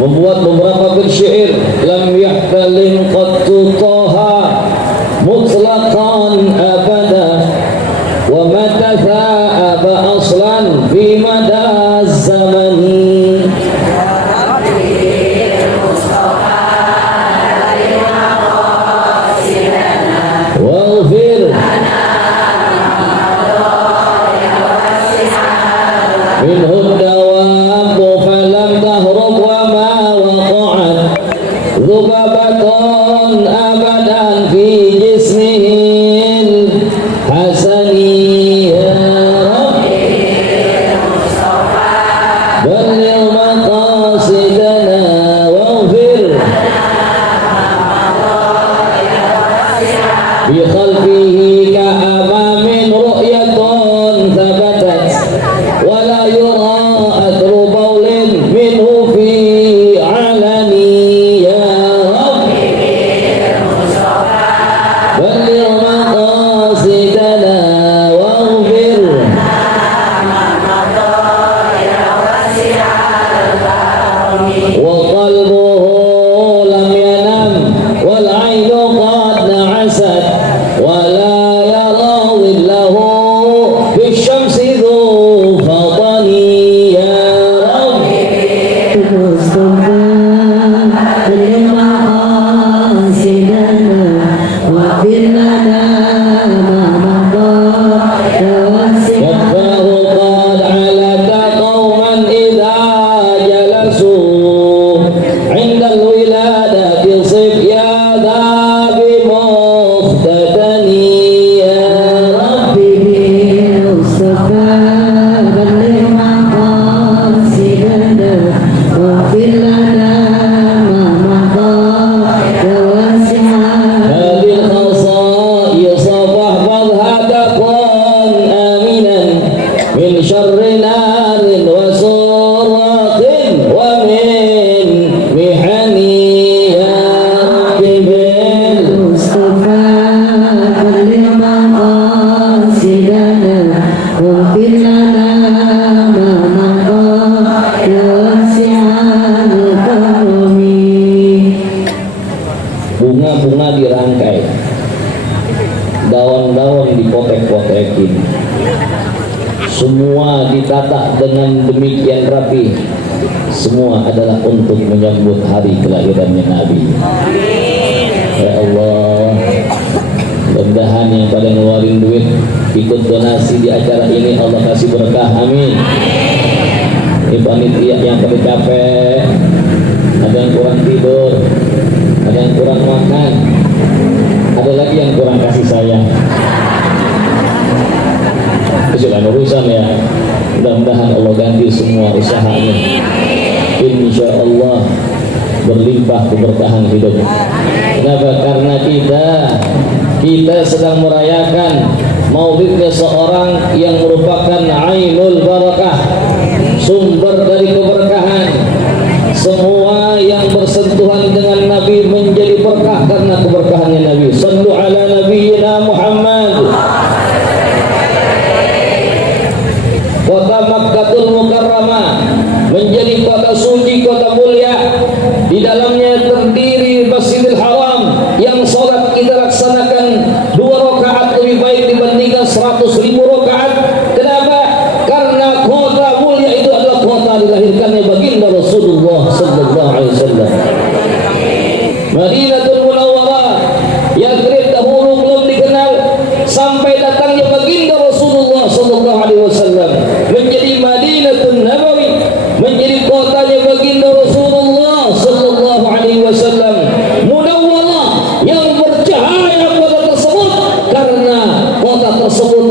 membuat beberapa bait syair, lam yahtalin qattu taha mutlaqan abada wa matatha aba aslan fi mada zamani. Waghfir minhu dawab falam tahrub wa ma Zubabatun abadan fi jismihil hasani ya Rabbi balligh maqasidana waghfir bi khalfihi ka'amamin ru'yatun thabatat wa la yura athru bawlin minhu fi alani ya Rabbi balligh maqasidana waghfir wa qalbuhu lam yanam wal 'ainu qad na'asat wa la yara dhillahu bisyamsi dhu fadani ya Rabbi يكفاه قد علك قوما إذا جلسوا عند الولادة صبيان بمختتني يا ربي هذه الخصائص فاحفظها تكن آمنا من شر نار وسراق ومن محن يا رب bunga-bunga dirangkai, daun-daun dipotek-potekin, semua ditata dengan demikian rapi. Semua adalah untuk menyambut hari kelahirannya Nabi. Ya Allah, mudah-mudahan yang pada ngeluarin duit ikut donasi di acara ini Allah kasih berkah, amin. Ini panitia yang pada capek, ada yang kurang tidur, ada yang kurang makan, ada lagi yang kurang kasih sayang. Itu kan urusan ya. Mudah-mudahan Allah ganti semua usahanya. Insya Allah berlimpah keberkahan hidup. Kenapa? Karena kita sedang merayakan maulidnya seorang yang merupakan ainul barakah, sumber dari keberkahan. Semua yang bersentuhan dengan Nabi menjadi berkah karena keberkahannya Nabi. Sallu ala nabiyyina Muhammad. Kota Makkatul Mukarramah menjadi kota suci, kota mulia. Di dalamnya terdiri Masjidil Haram yang sholat kita laksanakan 2 rakaat lebih baik dibandingkan 100.000 rakaat. Kenapa? Karena kota mulia itu adalah kota dilahirkannya baginda Rasulullah sallallahu alaihi wasallam. Madinatul Munawwarah yang dahulu belum dikenal, sampai datangnya baginda Rasulullah sallallahu alaihi wasallam menjadi Madinatul Nabawi, menjadi kotanya baginda Rasulullah sallallahu alaihi wasallam. Munawwarah yang bercahaya kota tersebut karena kota tersebut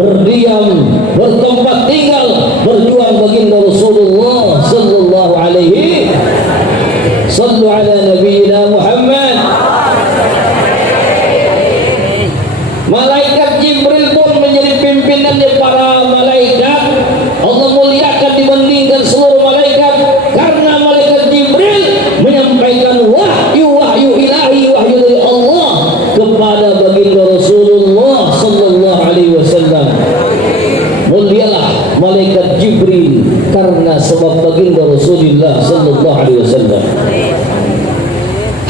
berdiam, bertempat tinggal, berjuang baginda Rasulullah sallallahu alaihi. Sallu ala nabiyyina Muhammad. Malaikat Jibril pun menjadi pimpinannya para malaikat. Allah muliakan dibandingkan seluruh malaikat karena malaikat Jibril menyampaikan wahyu ilahi, wahyu dari Allah kepada baginda Rasulullah sallallahu alaihi wasallam. Mulialah malaikat Jibril karena sebab baginda Rasulullah sallallahu alaihi wasallam.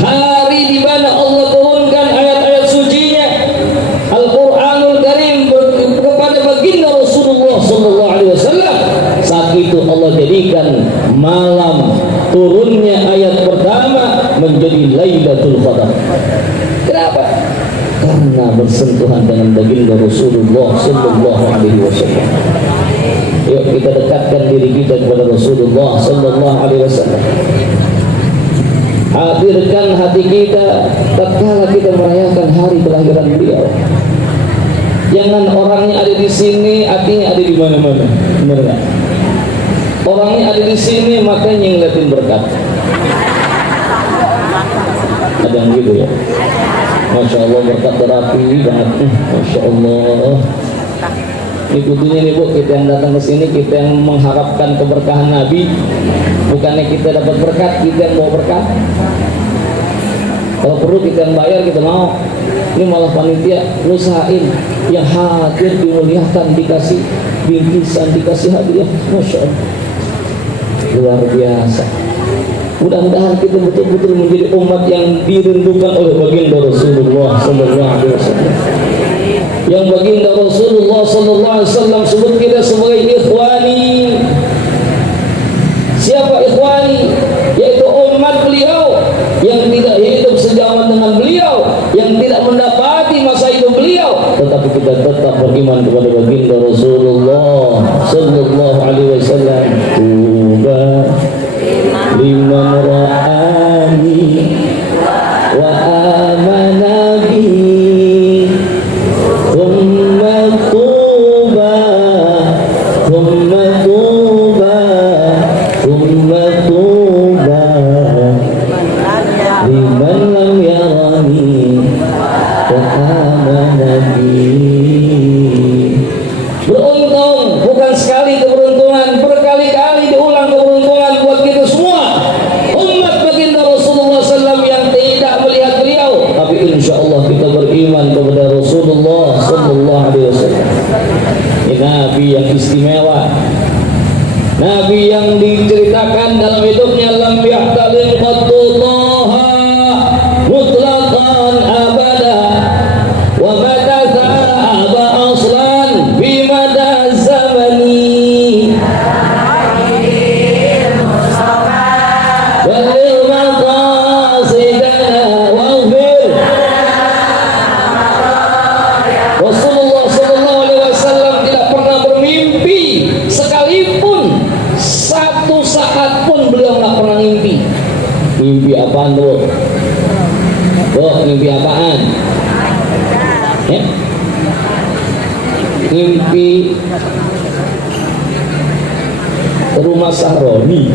Hari di mana Allah turunkan ayat-ayat sucinya Al-Quranul Karim kepada baginda Rasulullah sallallahu alaihi wasallam, saat itu Allah jadikan malam turunnya ayat pertama menjadi Lailatul Qadar. Kenapa? Karena bersentuhan dengan baginda Rasulullah sallallahu alaihi wasallam. Yuk kita dekatkan diri kita kepada Rasulullah sallallahu alaihi wasallam. takdirkan hati kita tatkala kita merayakan hari kelahiran beliau. Jangan orangnya ada di sini, hatinya ada di mana-mana. Benar nggak? Orangnya ada di sini, makanya ngeliatin berkat. Ada yang gitu ya. Masya Allah, berkat terapi banget. Masya Allah. Ini kudunya nih Bu, kita yang datang ke sini, kita yang mengharapkan keberkahan Nabi. Bukannya kita dapat berkat, kita yang mau berkat. Kalau perlu kita yang bayar, kita mau. Ini malah panitia nusahain yang hadir dimuliakan, dikasih bingkisan, dikasih hadiah. Masya Allah, luar biasa. Mudah-mudahan kita betul-betul menjadi umat yang dirindukan oleh baginda Rasulullah sallallahu alaihi wasallam. Yang baginda Rasulullah sallallahu alaihi wasallam sebut kita sebagai ikhwani. Siapa ikhwani? Yaitu umat beliau yang tidak hidup sejaman dengan beliau, yang tidak mendapati masa hidup beliau, tetapi kita tetap beriman kepada baginda Rasulullah sallallahu alaihi wasallam. Tuba liman ra'ani wa amana bi, thumma tuba, thumma tuba, thumma tuba liman lam yarani wa amana bi. Beruntung, bukan sekali keberuntungan, berkali-kali diulang keberuntungan buat kita semua umat baginda Rasulullah SAW yang tidak melihat beliau, tapi insya Allah kita beriman kepada Rasulullah Sallallahu Alaihi Wasallam. Ini Nabi yang istimewa, Nabi yang diceritakan dalam hidupnya lam yahtalim qattullaha mutlaqan abada wa madatha aba aslan fi mada zamani walil maqasidana waghfir. Rasulullah sallallahu alaihi wasallam tidak pernah bermimpi sekalipun satu saat pun beliau nggak pernah mimpi. Mimpi apaan tuh? Mimpi apaan? Ya? Mimpi rumah Sahroni.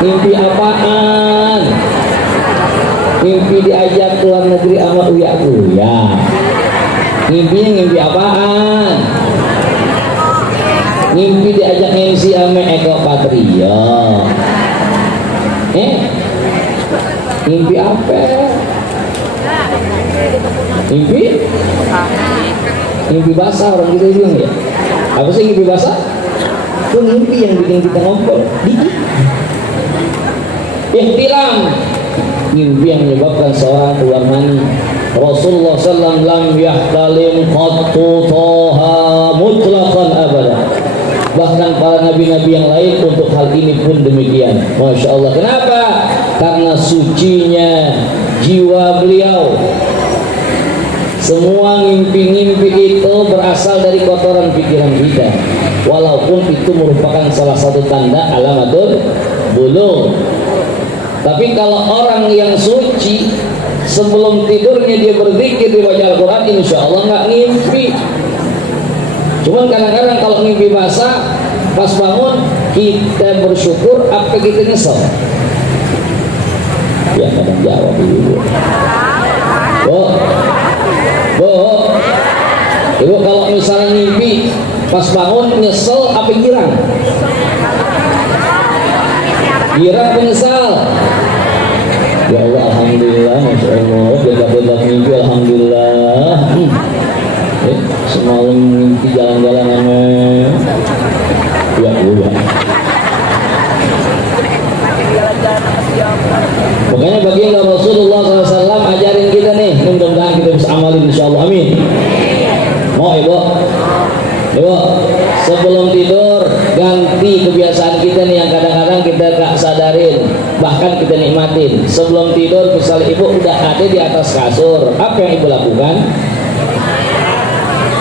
Mimpi apaan? Mimpi diajak ke luar negeri sama uya-uya. Mimpi apaan? Mimpi diajak MC sama Eko Patrio. Mimpi apa? Mimpi basah orang kita bilang ya. Apa sih mimpi basah? Itu mimpi yang bikin kita ngompol dikit. Ihtilam, mimpi yang menyebabkan seorang keluar mani. Rasulullah sallallahu lam yahtalim qattu toha mutlaqan abada. Bahkan para nabi-nabi yang lain untuk hal ini pun demikian. Masya Allah. Kenapa? Karena sucinya jiwa beliau. Semua mimpi-mimpi itu berasal dari kotoran pikiran kita. Walaupun itu merupakan salah satu tanda alamatul bulugh. Tapi kalau orang yang suci sebelum tidurnya dia berzikir, dibaca Al-Quran, insya Allah nggak ngimpi. Cuman kadang-kadang kalau mimpi basah, pas bangun kita bersyukur, apa kita nyesel? Ya kadang jawab ibu. Ibu kalau misalnya mimpi pas bangun nyesel, apa girang? Girang menyesal. Ya Allah, alhamdulillah, masya Allah, beda-beda mimpi, alhamdulillah. Semalam mimpi jalan-jalan sama ya Allah. Makanya baginda Rasulullah SAW ajarin kita nih, mudah-mudahan kita bisa amalin insyaallah, amin. Mau ibu? Ibu, sebelum tidur ganti kebiasaan kita nih yang kadang-kadang kita gak sadarin, bahkan kita nikmatin. Sebelum tidur misalnya ibu udah ada di atas kasur, apa yang ibu lakukan?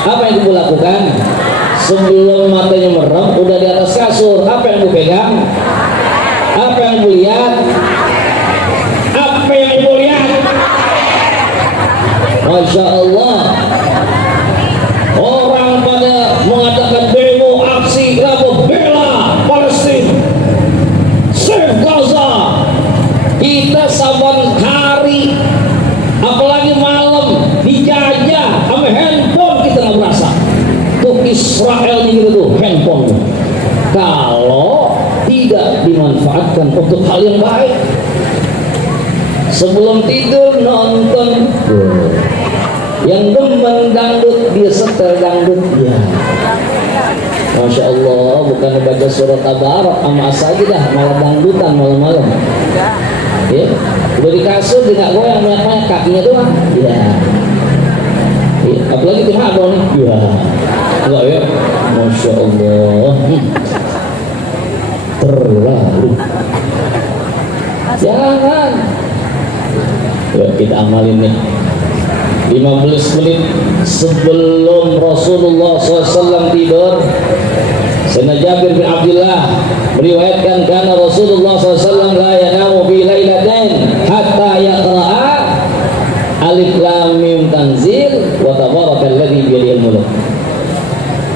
Apa yang ibu lakukan? Sebelum matanya merem udah di atas kasur, apa yang ibu pegang? Apa yang ibu lihat? Masya Allah. Orang pada mengadakan demo, aksi, kenapa? Bela Palestina, Save Gaza. Kita saban hari, apalagi malam, dijajah sama handphone, kita nggak merasa. Tuh Israel ini gitu, handphone. Kalau tidak dimanfaatkan untuk hal yang baik, sebelum tidur nonton, yang demen dangdut dia setel dangdut ya. Masya Allah, bukan baca surat Tabarak sama As-Sajdah, malah dangdutan malam-malam. Ya, udah di kasur dia nggak goyang, banyak kakinya doang. Ya. Ya, apalagi tim abon nih. Ya, enggak ya. Masya Allah. Terlalu. Jangan. Ya, kita amalin nih. 15 menit sebelum Rasulullah SAW tidur, Sayyidina Jabir bin Abdullah meriwayatkan karena Rasulullah SAW la yanamu fi lailatin hatta yaqra'a alif lam mim tanzil wa tabarakalladzi biyadihil mulk.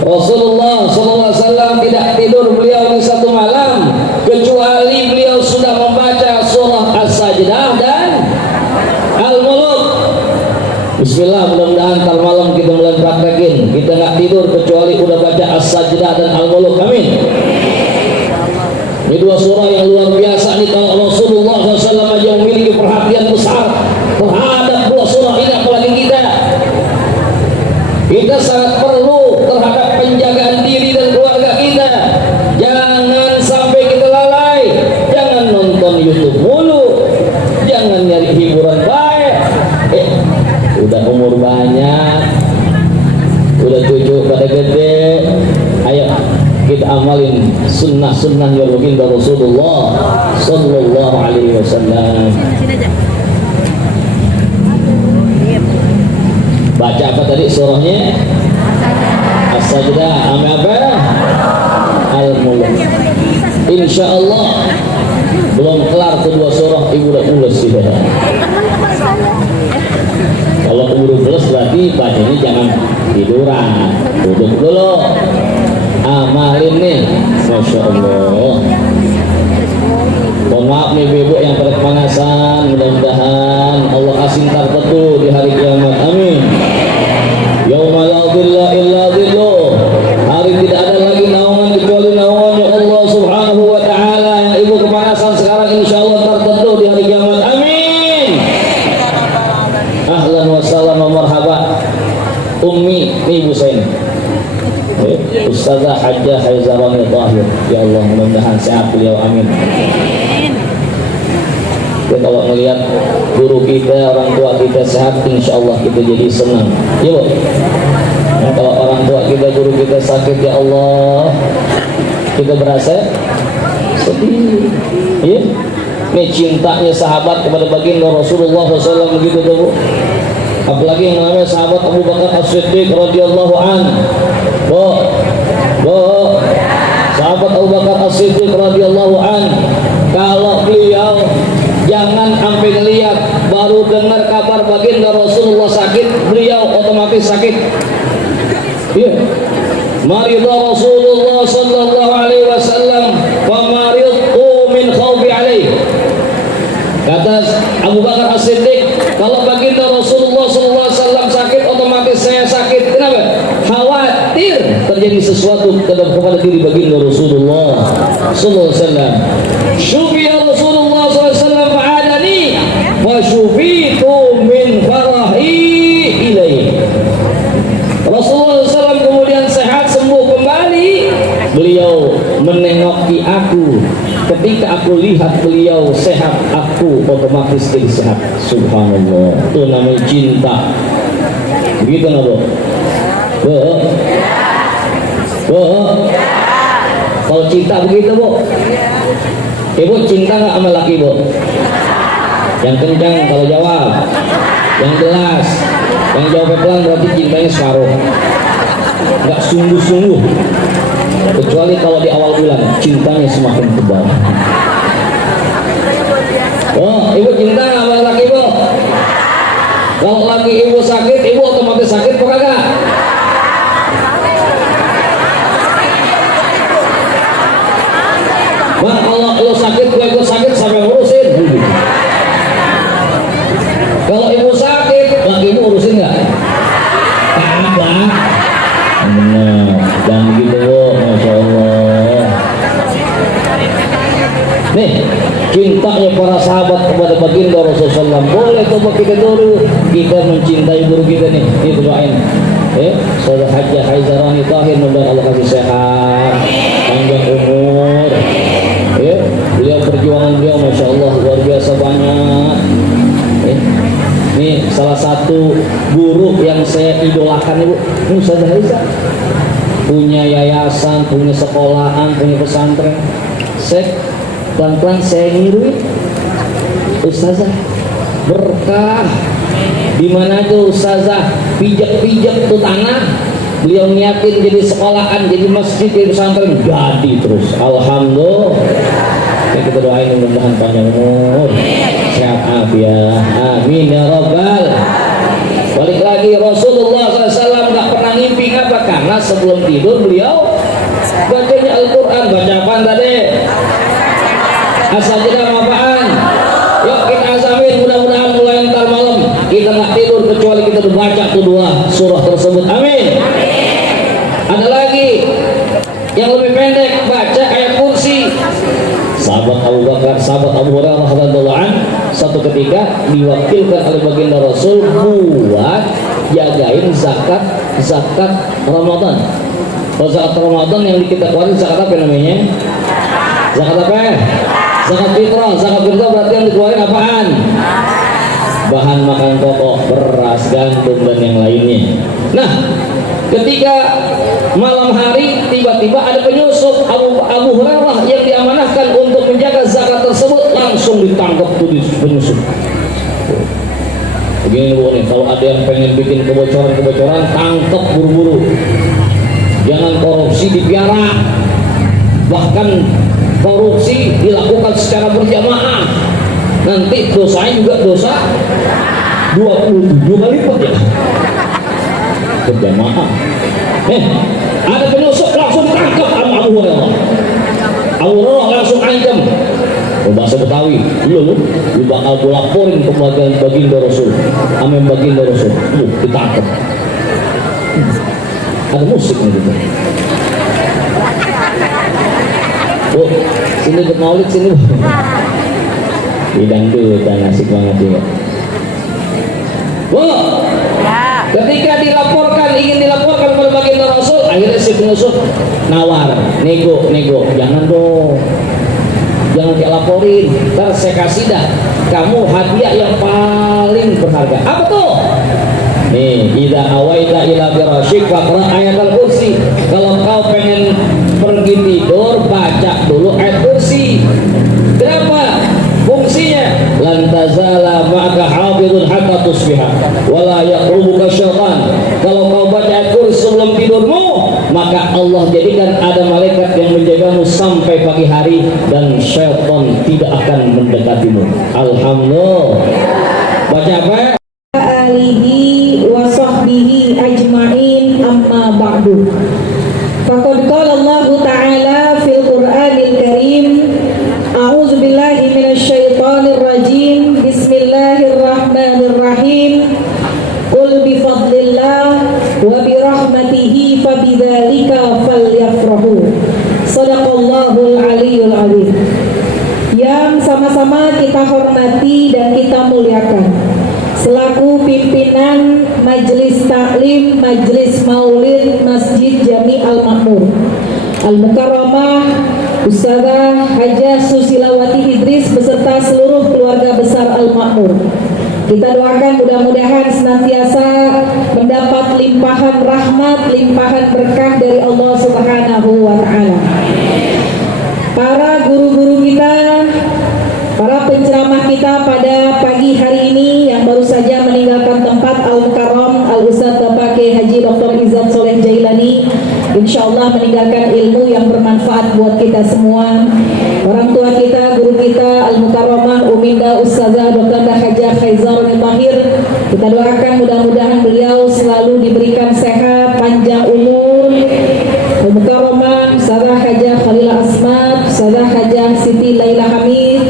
Rasulullah SAW tidak tidur beliau di satu malam kecuali beliau sudah membaca surah As-Sajdah dan Al-Mulk. Bismillah, mudah-mudahan ntar malam kita mulai praktekin. Kita nggak tidur kecuali udah baca As-Sajdah dan Al-Mulk. Amin. Ini dua surah yang luar biasa nih. Kalau Rasulullah SAW aja memiliki perhatian besar terhadap dua surah ini, apalagi kita sangat perlu terhadap penjagaan diri dan keluarga kita. Jangan sampai kita lalai. Jangan nonton YouTube mulu. Jangan nyari hiburan baik. Udah umur banyak, udah cucu pada gede, ayo kita amalin sunnah-sunnah yang baginda Rasulullah Sallallahu Alaihi Wasallam. Baca apa tadi surahnya? As-Sajdah, apa? Al-Mulk. Insya Allah belum kelar kedua surah ibu udah mulus sudah. Kalau keburu plus berarti bacanya jangan tiduran, duduk dulu, amalin nih. Masya Allah. Mohon maaf nih ibu yang pada kepanasan, mudah-mudahan Allah kasih ntar petu di hari kiamat. Amin. Yauma la dhilla illa dhilluh. Hari tidak ada lagi naungan kecuali naungannya Allah Subhanahu wa taala. Yang ibu kepanasan sekarang insya Allah ntar petu di hari kiamat. Amin. Ahlan wa salam wa marhaba. Ummi, ini ibu saya. Ustazah Hajjah Haizarani Tahir. Ya Allah, mudah-mudahan sehat beliau. Amin. Ya, kalau melihat guru kita, orang tua kita sehat, insya Allah kita jadi senang. Ya Bu. Nah, kalau orang tua kita, guru kita sakit, ya Allah, kita berasa sedih. Ya. Ini cintanya sahabat kepada baginda Rasulullah SAW begitu tuh Bu. Apalagi yang namanya sahabat Abu Bakar As-Siddiq radhiyallahu an. Bu, sahabat Abu Bakar As-Siddiq radhiyallahu an, kalau beliau jangan sampai ngelihat baru dengar kabar baginda Rasulullah sakit, beliau otomatis sakit. Iya. Marida Rasulullah sallallahu alaihi wasallam wa maridtu min khawfi alaihi. Kata Abu Bakar As-Siddiq, kalau baginda Rasulullah SAW sakit, otomatis saya sakit. Kenapa? Khawatir terjadi sesuatu kepada diri baginda Rasulullah SAW. Syufiya Rasulullah SAW fa'adani wa syufitu min farahi ilaih. Rasulullah SAW kemudian sehat, sembuh kembali. Beliau menengoki aku. Ketika aku lihat beliau sehat, aku otomatis jadi sehat. Subhanallah. Itu namanya cinta. Begitu nggak Bu? Bu? Kalau cinta begitu Bu? Ibu cinta nggak sama laki Bu? Yang kencang kalau jawab, yang jelas. Yang jawab pelan berarti cintanya separuh. Nggak sungguh-sungguh. Kecuali kalau di awal bulan cintanya semakin tebal. Oh, ibu cinta sama laki ibu? Kalau laki ibu sakit sakit apa kagak? Bang, kalau lo sakit, gue ikut sakit sampai ngurusin. Kalau ibu sakit, bang ibu urusin nggak? Kagak. Benar, jangan gitu bu, masya Allah. Nih, cintanya para sahabat kepada baginda Rasulullah. Boleh coba kita dulu, kita mencintai guru kita nih. Ini doain. Saudara Hajjah Haizarani Tahir, mudah-mudahan Allah kasih sehat, panjang umur. Beliau perjuangan beliau, masya Allah luar biasa banyak. Ini salah satu guru yang saya idolakan ibu, Ustaz Haizar. Punya yayasan, punya sekolahan, punya pesantren. Pelan-pelan saya niruin Ustazah, berkah di mana aja Ustazah pijak-pijak tuh tanah, beliau niatin jadi sekolahan, jadi masjid, jadi pesantren, jadi terus. Alhamdulillah. Kita doain mudah-mudahan panjang umur, sehat afiat, amin ya rabbal. Balik lagi, Rasulullah SAW nggak pernah ngimpi. Apa? Karena sebelum tidur beliau bacanya Al-Quran. Baca apaan tadi? As-Sajdah apaan? Yuk kita azamin, mudah-mudahan mulai ntar malam kita nggak tidur kecuali kita baca tuh 2 surah tersebut. Amin. Ada lagi yang lebih pendek, baca ayat kursi. Sahabat Abu Bakar, sahabat Abu Hurairah radhiyallahu anhu satu ketika diwakilkan oleh baginda Rasul buat jagain zakat Ramadan. Kalau zakat Ramadan yang kita keluarin zakat apa namanya? Zakat apa? Zakat fitrah. Zakat fitrah berarti yang dikeluarin apaan? Bahan makan pokok, beras, gandum dan yang lainnya. Nah, ketika malam hari tiba-tiba ada penyusup Abu Hurairah yang diamanahkan untuk menjaga zakat tersebut, langsung ditangkap tuh penyusup. Begini bu nih, kalau ada yang pengen bikin kebocoran, tangkap buru-buru. Jangan korupsi dipiara, bahkan korupsi dilakukan secara berjamaah. Nanti dosanya juga dosa 27 kali lipat ya. Berjamaah. Ada penyusup langsung ditangkap sama Abu Hurairah. Abu Hurairah langsung ancam. Bahasa Betawi, lu bakal gue laporin ke baginda Rasul, amin baginda Rasul, lu ditangkap. Ada musiknya gitu. Oh, sini ikut maulid sini. Bidang dulu dan asik banget juga. Ketika ingin dilaporkan kepada baginda Rasul, akhirnya si penyusup nawar, nego, jangan dong. Jangan kayak laporin, ntar saya kasih dah kamu hadiah yang paling berharga. Apa tuh? Nih, idza awaita ila firasyik faqra ayatul kursi. Kalau kau pengen pergi tidur, baca dulu ayat kursi. Kenapa? Fungsinya lan tazala ma'aka hafizun hatta tusbiha wala yaqrubuka syaitan. Kalau kau baca ayat kursi sebelum tidurmu, maka Allah jadikan ada malaikat yang menjagamu sampai pagi hari dan syaitan tidak akan mendekatimu. Alhamdulillah. Baca apa? alihi wa sahbihi ajma'in amma ba'du. Faqad qala Allah Ta'ala fil Qur'anil Karim, a'udzu billahi minasyaitonir rajim, bismillahirrahmanirrahim. Qul bi fadlillah wa bi rahmatihi fabidzalika falyafrahu. Shadaqallahul aliyyul azim. Yang sama-sama kita hormati dan kita muliakan selaku pimpinan Majelis Taklim Majelis Maulid Masjid Jami Al-Makmur Al-Mukarramah Ustazah Hajjah Susilawati Idris beserta seluruh keluarga besar Al-Makmur. Kita doakan mudah-mudahan senantiasa mendapat limpahan rahmat, limpahan berkah dari Allah Subhanahu wa Ta'ala. Para guru-guru kita, para penceramah kita pada pagi hari ini yang baru saja meninggalkan tempat Al-Mukarram Al-Ustaz Bapak Kiai Haji Dr. Izzat Soleh Jailani, insya Allah meninggalkan ilmu yang bermanfaat buat kita semua. orang tua kita, guru kita, Al-Mukarramah, Uminda, Ustazah, Dr. Hajah Khaizar Tahir. Kita doakan mudah-mudahan beliau selalu diberikan sehat, panjang umur. Al-Mukarramah, Ustazah Hajah Khalila Asmat, Ustazah Hajah Siti Laila Hamid,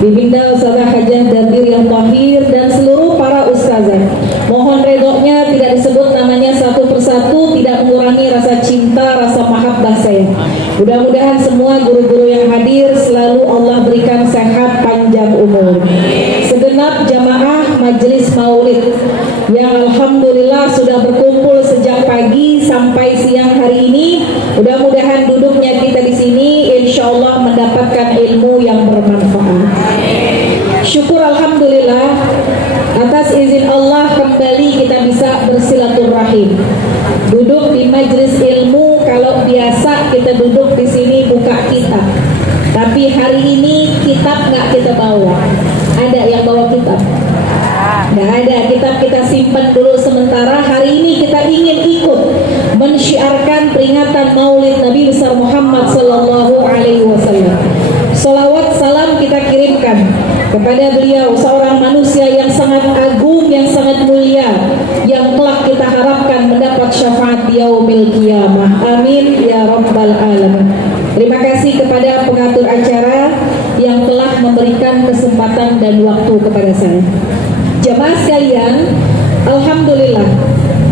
Bibinda Ustazah Hajah Dadir yang Tahir, dan seluruh para ustazah. Mohon redoknya tidak disebut namanya satu persatu, tidak mengurangi rasa cinta, rasa mahabbah saya. Mudah-mudahan semua guru-guru yang hadir selalu Allah berikan sehat, panjang umur. Segenap jamaah majelis maulid yang alhamdulillah sudah berkumpul sejak pagi sampai siang hari ini. Mudah-mudahan duduknya kita di sini insya Allah mendapatkan ilmu yang bermanfaat. Syukur alhamdulillah atas izin Allah kembali kita bisa bersilaturahim. Duduk di majelis ilmu, kalau biasa kita duduk di sini buka kitab. Tapi hari ini kitab nggak kita bawa. Ada yang bawa kitab? Nggak ada. Kitab kita simpan dulu sementara. Hari ini kita ingin ikut mensyiarkan peringatan Maulid Nabi besar Muhammad Sallallahu Alaihi Wasallam. Salawat salam kita kirimkan kepada beliau, seorang manusia yang sangat agung, yang sangat mulia, yang kelak kita harapkan mendapat syafaat di yaumil qiyamah. Amin ya rabbal alamin. Terima kasih kepada pengatur acara yang telah memberikan kesempatan dan waktu kepada saya. Jemaah sekalian, alhamdulillah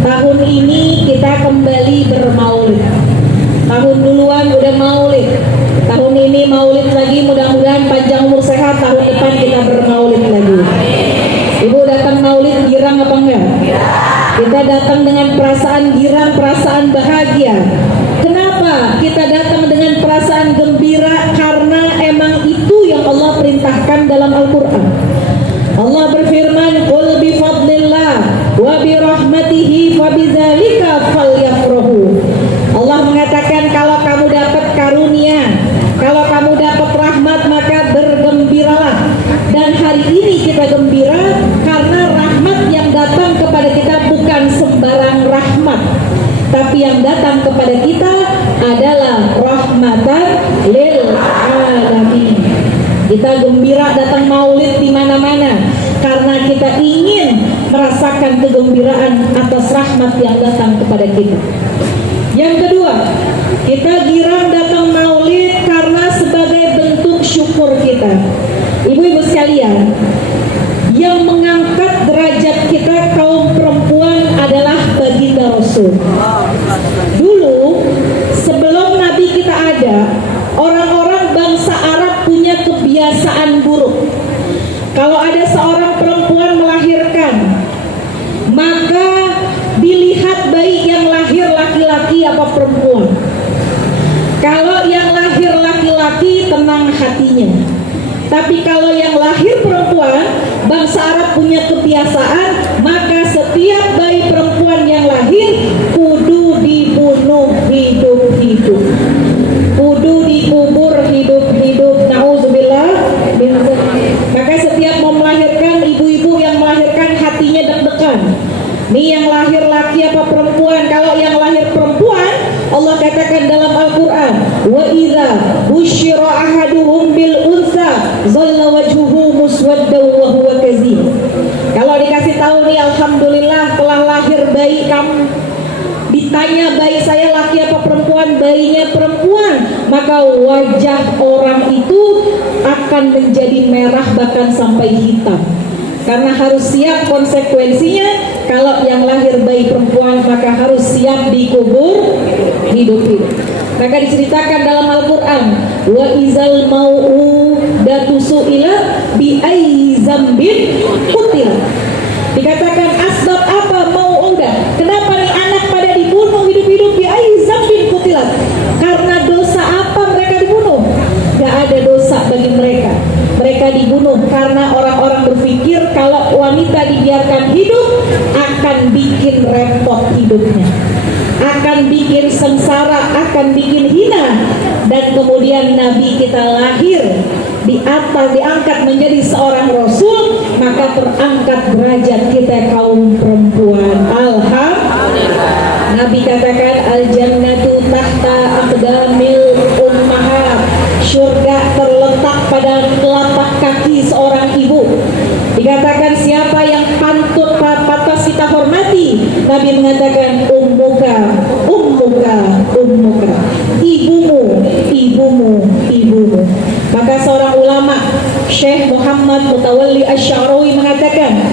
tahun ini kita kembali bermaulid. Tahun duluan udah maulid, tahun ini maulid lagi, mudah-mudahan panjang umur sehat, tahun depan kita bermaulid lagi. Ibu datang maulid girang apa enggak? Kita datang dengan perasaan girang, perasaan bahagia. Kenapa kita datang dengan perasaan gembira? Karena emang itu yang Allah perintahkan dalam Al-Quran. Allah berfirman, "Qul bi fadlillah wa bi rahmatihi fa bidzalika falyafrahu." Allah mengatakan kalau kamu dapat karunia, kalau kamu dapat rahmat, maka bergembiralah. Dan hari ini kita gembira karena rahmat yang datang kepada kita bukan sembarang rahmat, tapi yang datang kepada kita adalah rahmatan lil alamin. Kita gembira datang maulid di mana-mana karena kita ingin merasakan kegembiraan atas rahmat yang datang kepada kita. Yang kedua, kita girang datang maulid karena sebagai bentuk syukur kita. Ibu-ibu sekalian, yang mengangkat derajat kita kaum perempuan adalah baginda Rasul. Dulu, sebelum Nabi kita ada, orang-orang bangsa Arab punya kebiasaan buruk. Kalau ada seorang perempuan melahirkan, maka dilihat bayi yang lahir laki-laki apa perempuan. Kalau yang lahir laki-laki, tenang hatinya. Tapi kalau yang lahir perempuan, bangsa Arab punya kebiasaan, maka setiap bayi perempuan yang lahir kudu dibunuh hidup-hidup, kudu dikubur hidup-hidup. Nauzubillah min dzalik. Maka setiap mau melahirkan, ibu-ibu yang melahirkan hatinya deg-degan. Nih yang lahir laki apa perempuan? Kalau yang lahir perempuan, Allah katakan dalam Al-Quran, wa idza busyira ahaduhum bil unsa zalla wajhuhu muswaddan wa huwa kazim. Kalau dikasih tahu nih, alhamdulillah telah lahir bayi kamu, ditanya bayi saya laki apa perempuan, bayinya perempuan, maka wajah orang itu akan menjadi merah bahkan sampai hitam. Karena harus siap konsekuensinya. Kalau yang lahir bayi perempuan, maka harus siap dikubur hidup-hidup. Maka diceritakan dalam Al-Quran, wa izal mau'udatu su'ilat bi ayyi zambin qutil. Dikatakan asbab apa mau'udah? Kenapa nih anak pada dibunuh hidup-hidup? Bi ayyi zambin qutilat. Karena dosa apa mereka dibunuh? Gak ada dosa bagi mereka. Mereka dibunuh karena orang-orang berpikir kalau wanita dibiarkan hidup akan bikin repot hidupnya, akan bikin sengsara, akan bikin hina. Dan kemudian Nabi kita lahir di atas, diangkat menjadi seorang Rasul, maka terangkat derajat kita kaum perempuan. Alhamdulillah. Nabi katakan al-jannatu tahta aqdamil ummahat. Surga terletak Ahmad Mutawalli Asy-Sya'rawi mengatakan,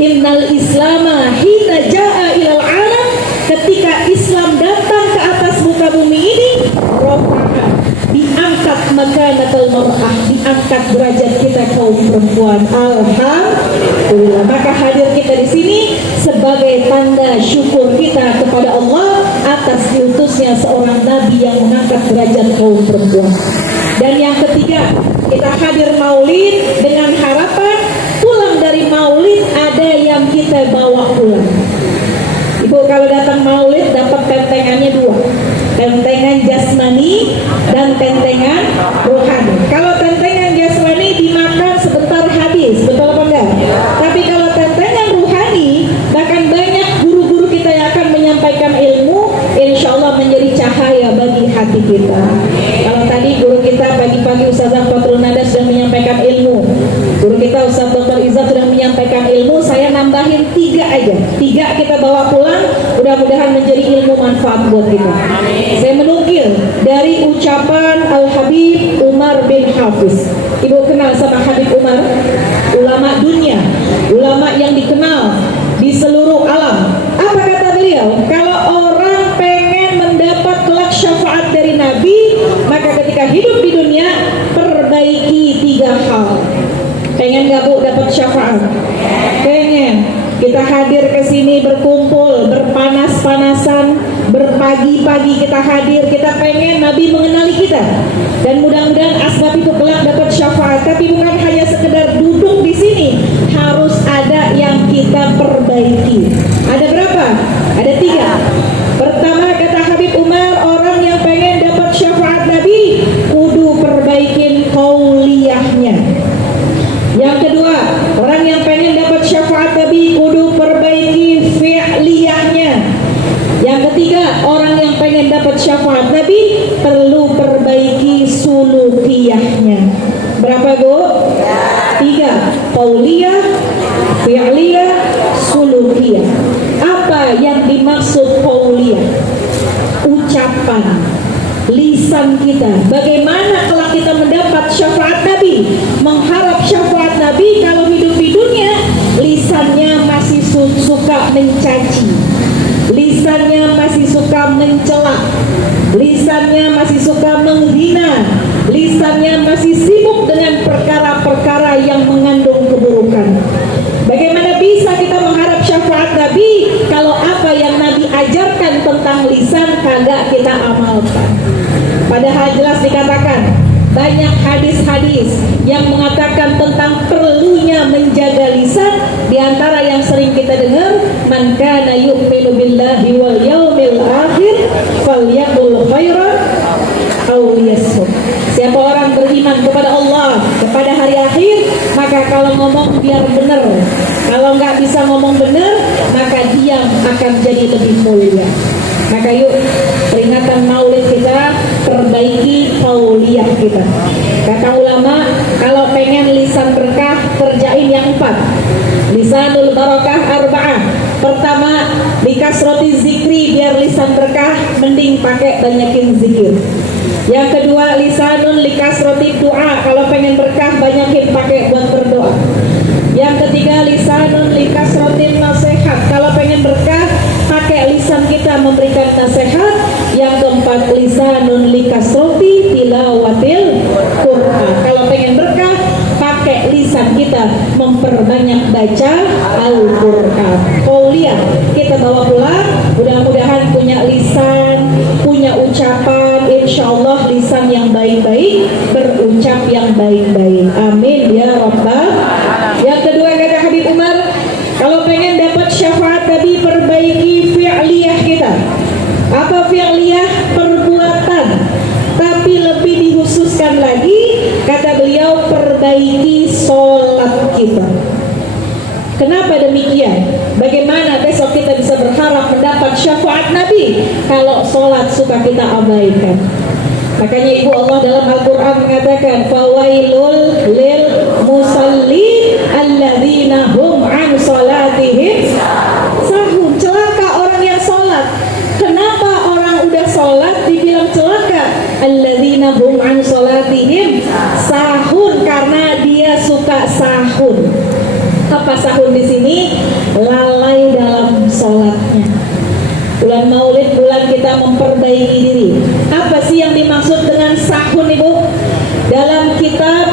Innal Islama hina ja'a ilal alam, ketika Islam datang ke atas muka bumi ini, rafa'a, diangkat makanatul mar'ah, diangkat derajat kita kaum perempuan. Alhamdulillah. Maka hadir kita di sini sebagai tanda syukur kita kepada Allah atas diutusnya seorang nabi yang mengangkat derajat kaum perempuan. Dan yang ketiga, kita hadir maulid dengan harapan pulang dari maulid ada yang kita bawa pulang. Ibu kalau datang maulid dapat tentengannya dua, tentengan jasmani dan tentengan rohani. Kalau tentengan jasmani dimakan sebentar habis, betul apa enggak? Tapi kalau tentengan rohani, bahkan banyak guru-guru kita yang akan menyampaikan ilmu, insya Allah menjadi cahaya bagi hati kita. Kalau tadi guru kita pagi-pagi Ustazah Fatrul Nada sudah menyampaikan ilmu, guru kita Ustaz Dr. Izzat sudah menyampaikan ilmu, saya nambahin 3 aja. 3 kita bawa pulang, mudah-mudahan menjadi ilmu manfaat buat kita. Saya menukil dari ucapan Al-Habib Umar bin Hafiz. Ibu kenal sama Habib Umar? Ulama dunia, ulama yang dikenal di seluruh alam. Apa kata beliau? Kalau orang pengen mendapat kelak syafaat dari Nabi, maka ketika hidup di dunia perbaiki 3 hal. Pengen gak Bu dapat syafaat? Pengen. Kita hadir ke sini berkumpul, berpanas-panasan, berpagi-pagi kita hadir, kita pengen Nabi mengenali kita. Dan mudah-mudahan asbab itu kelak dapat syafaat. Tapi bukan hanya sekedar duduk di sini, harus ada yang kita perbaiki. Ada berapa? Ada 3. Pertama kata Habib Umar, orang yang pengen dapat syafaat Nabi kudu perbaikin qauliyahnya. Yang kedua, orang yang pengen dapat syafaat Nabi kudu perbaiki fi'liyahnya. Yang ketiga, orang yang pengen dapat syafaat Nabi perlu perbaiki sulukiyahnya. Berapa Bu? 3. Qauliyah, fi'liyah, sulukiyah. Apa yang dimaksud qauliyah? Ucapan, lisan kita. Bagaimana kalau kita mendapat syafaat Nabi, mengharap syafaat Nabi, kalau hidup di dunia lisannya masih suka mencaci, lisannya masih suka mencela, lisannya masih suka menghina, lisannya masih sibuk dengan perkara-perkara yang mengandung keburukan. Bagaimana bisa kita mengharap syafaat Nabi kalau apa yang Nabi ajarkan tentang lisan kagak kita amalkan? Padahal jelas dikatakan banyak hadis-hadis yang mengatakan tentang perlunya menjaga lisan. Di antara yang sering kita dengar, man kana yu'minu billahi wal yaumil akhir falyaqul khairan aw liyasmut. Siapa orang beriman kepada Allah, kepada hari akhir, maka kalau ngomong biar benar. Kalau nggak bisa ngomong benar, maka diam akan jadi lebih mulia. Maka yuk, peringatan maulid kita, perbaiki qauliyah kita. Kata ulama, kalau pengen lisan berkah, kerjain yang 4. Lisanul barakah 4. Pertama, bikasroti zikri, biar lisan berkah, mending pakai banyakin zikir. Yang kedua, lisanun likasroti doa, kalau pengen berkah, banyakin pakai buat berdoa. Yang ketiga, lisanun likasroti nasihat, kalau pengen berkah, pakai lisan kita memberikan nasihat. Yang keempat, lisanun likasroti tilawatil Quran, kalau pengen berkah, pakai lisan kita memperbanyak baca Al-Quran. Qauliyah kita bawa pulang, mudah-mudahan punya lisan, punya ucapan, insya Allah lisan yang baik-baik, berucap yang baik-baik. Amin ya Rabbal. Yang kedua kata Habib Umar, kalau pengen dapat syafaat Nabi, perbaiki fi'liyah kita. Apa fi'liyah? Perbuatan. Tapi lebih dikhususkan lagi, kata beliau, perbaiki sholat kita. Kenapa demikian? Bagaimana besok kita bisa berharap mendapat syafaat Nabi kalau sholat suka kita abaikan? Makanya Ibu Allah dalam Al-Quran mengatakan, fawailul lil musallin alladzina hum an sholatihim sahun. Celaka orang yang sholat. Kenapa orang udah sholat dibilang celaka? Alladzina hum an sholatihim sahun, karena dia suka Apa sahun di sini? Lalai dalam sholatnya. Bulan Maulid, bulan kita memperbaiki diri. Apa sih yang dimaksud dengan sahun, Ibu? Dalam kitab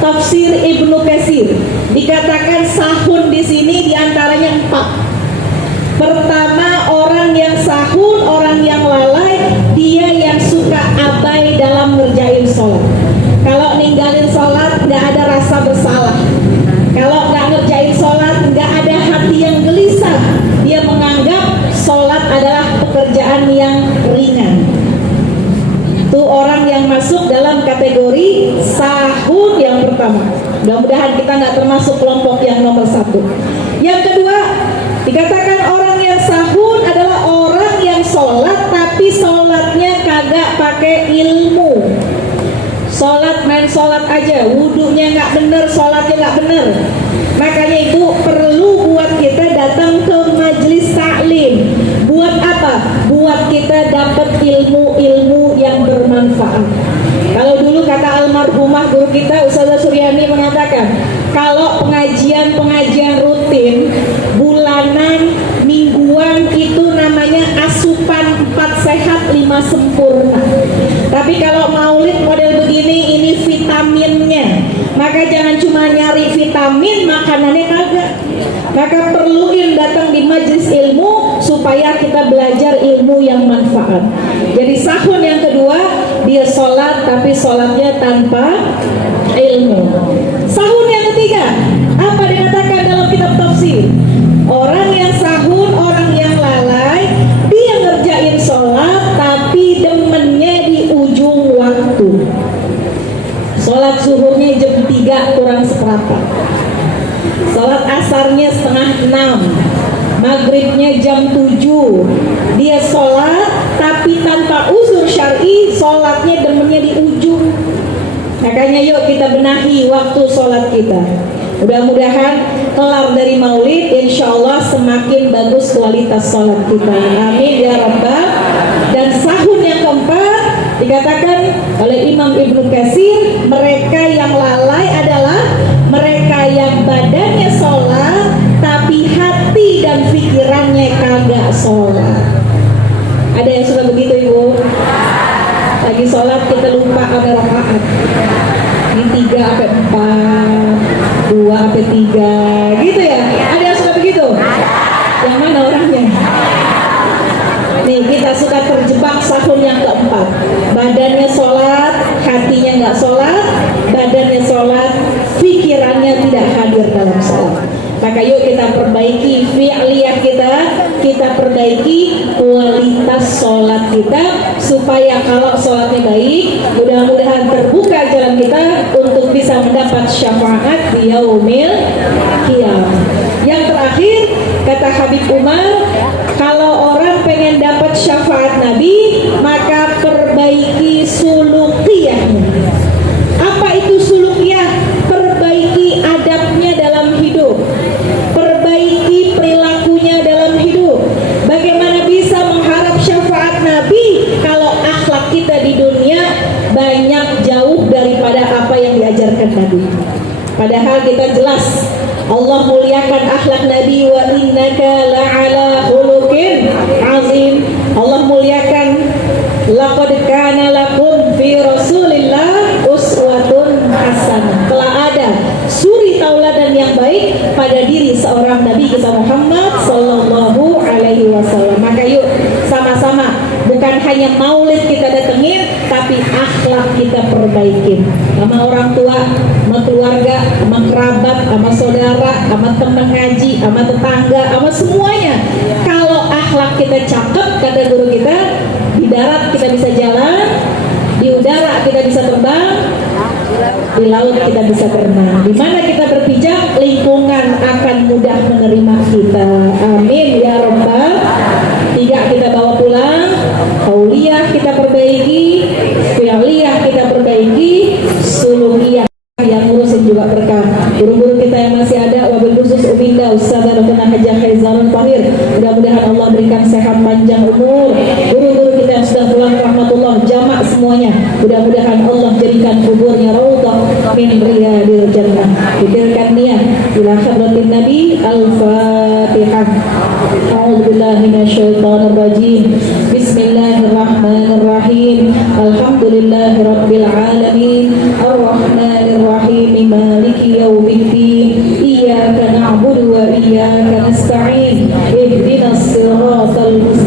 Tafsir Ibnu Katsir dikatakan sahun di sini diantaranya 4. Pertama, orang yang sahun, orang yang lalai, dia yang suka abai dalam ngerjain sholat. Kalau ninggalin sholat nggak ada rasa bersalah. Kalau nggak ngerjain sholat nggak ada hati yang gelisah. Dia menganggap sholat adalah pekerjaan yang ringan. Itu orang yang masuk dalam kategori sahun yang pertama. Mudah-mudahan kita nggak termasuk kelompok yang nomor 1. Yang kedua, dikatakan orang yang sahun adalah orang yang sholat tapi sholatnya kagak pakai ilmu. Sholat main sholat aja, wudhunya nggak bener, sholatnya nggak bener. Makanya itu perlu buat kita datang ke majelis taklim. Buat apa? Buat kita dapat ilmu-ilmu yang bermanfaat. Kalau dulu kata almarhumah guru kita Ustazah Suryani mengatakan, kalau pengajian rutin, bulanan, mingguan itu namanya asupan 4 sehat 5 sempurna. Tapi kalau maulid model begini, ini vitaminnya. Maka jangan cuma nyari vitamin, makanannya kagak. Maka perluin datang di majelis ilmu supaya kita belajar ilmu yang manfaat. Jadi sahun yang kedua, dia sholat tapi sholatnya tanpa ilmu. Sahun yang ketiga, apa dikatakan dalam kitab tafsir? Orang yang sahun, orang yang lalai, dia ngerjain sholat tapi demennya di ujung waktu. Sholat zuhurnya jam 3 kurang seperempat, sholat asarnya setengah 6, maghribnya jam 7. Dia sholat tapi tanpa uzur syar'i, sholatnya demennya di ujung. Makanya yuk kita benahi waktu sholat kita. Mudah-mudahan kelar dari maulid, insya Allah semakin bagus kualitas sholat kita. Amin ya Rabbal. Dan sahun yang keempat dikatakan oleh Imam Ibnu Katsir, mereka yang lalai adalah mereka yang badannya sholat tapi hati dan pikirannya kagak sholat. Ada yang sudah begitu, Ibu? Lagi sholat kita lupa ada rakaat. Ini 3 sampai 4, 2 sampai 3, gitu ya? Ada yang suka begitu? Yang mana orangnya? Nih, kita suka terjebak sahun yang keempat. Badannya sholat, hatinya nggak sholat. Badannya sholat, pikirannya tidak hadir dalam sholat. Maka yuk kita perbaiki fi'liyah kita perbaiki kualitas sholat kita, supaya kalau sholatnya baik, mudah-mudahan terbuka jalan kita untuk bisa mendapat syafaat di yaumil qiyamah. Yang terakhir, kata Habib Umar, kalau orang pengen dapat syafaat Nabi, maka perbaiki sulukiyahnya. Apa itu sulukiyah? Perbaiki adabnya dalam hidup, perbaiki perilakunya dalam hidup. Bagaimana bisa mengharap syafaat Nabi kalau akhlak kita di dunia banyak jauh daripada apa yang diajarkan Nabi? Padahal kita jelas Allah muliakan akhlak Nabi, wa innaka la'ala khuluqin azim. Allah muliakan, laqad kana lakum fi Rasulillah uswatun hasanah. Telah ada suri tauladan yang baik pada diri seorang Nabi kita Muhammad sallallahu alaihi wasallam. Maka yuk sama-sama, bukan hanya maulid kita datengin, tapi akhlak kita perbaikin. Sama orang tua, sama keluarga, sama kerabat, sama saudara, sama teman ngaji, sama tetangga, sama semuanya. Kalau akhlak kita cakep, kata guru kita, di darat kita bisa jalan, di udara kita bisa terbang, di laut kita bisa berenang. Di mana kita berpijak, lingkungan akan mudah menerima kita. Amin ya Rabbal. 3 kita bawa pulang, qauliyah kita perbaiki, fi'liyah kita perbaiki, sulukiyah yang ngurusin juga perbaiki. mereka. Guru-guru kita yang masih ada, wabil khusus Uminda, Ustazah Dr. Haji Khaizalun Fahir, mudah-mudahan Allah berikan sehat panjang umur. Guru-guru kita yang sudah pulang rahmatullah, jamak semuanya, mudah-mudahan Allah jadikan kuburnya raudhah min riyadil jannah. Pikirkan niat ila hadratin Nabi. Al-Fatihah. A'udzubillahi minasyaitonir rajim. Bismillahirrahmanirrahim. Alhamdulillahi rabbil alamin. Arrahmanir rahim. Maliki yaumiddin. Iyyaka na'budu wa iyyaka nasta'in. Ihdinas siratal mustaqim.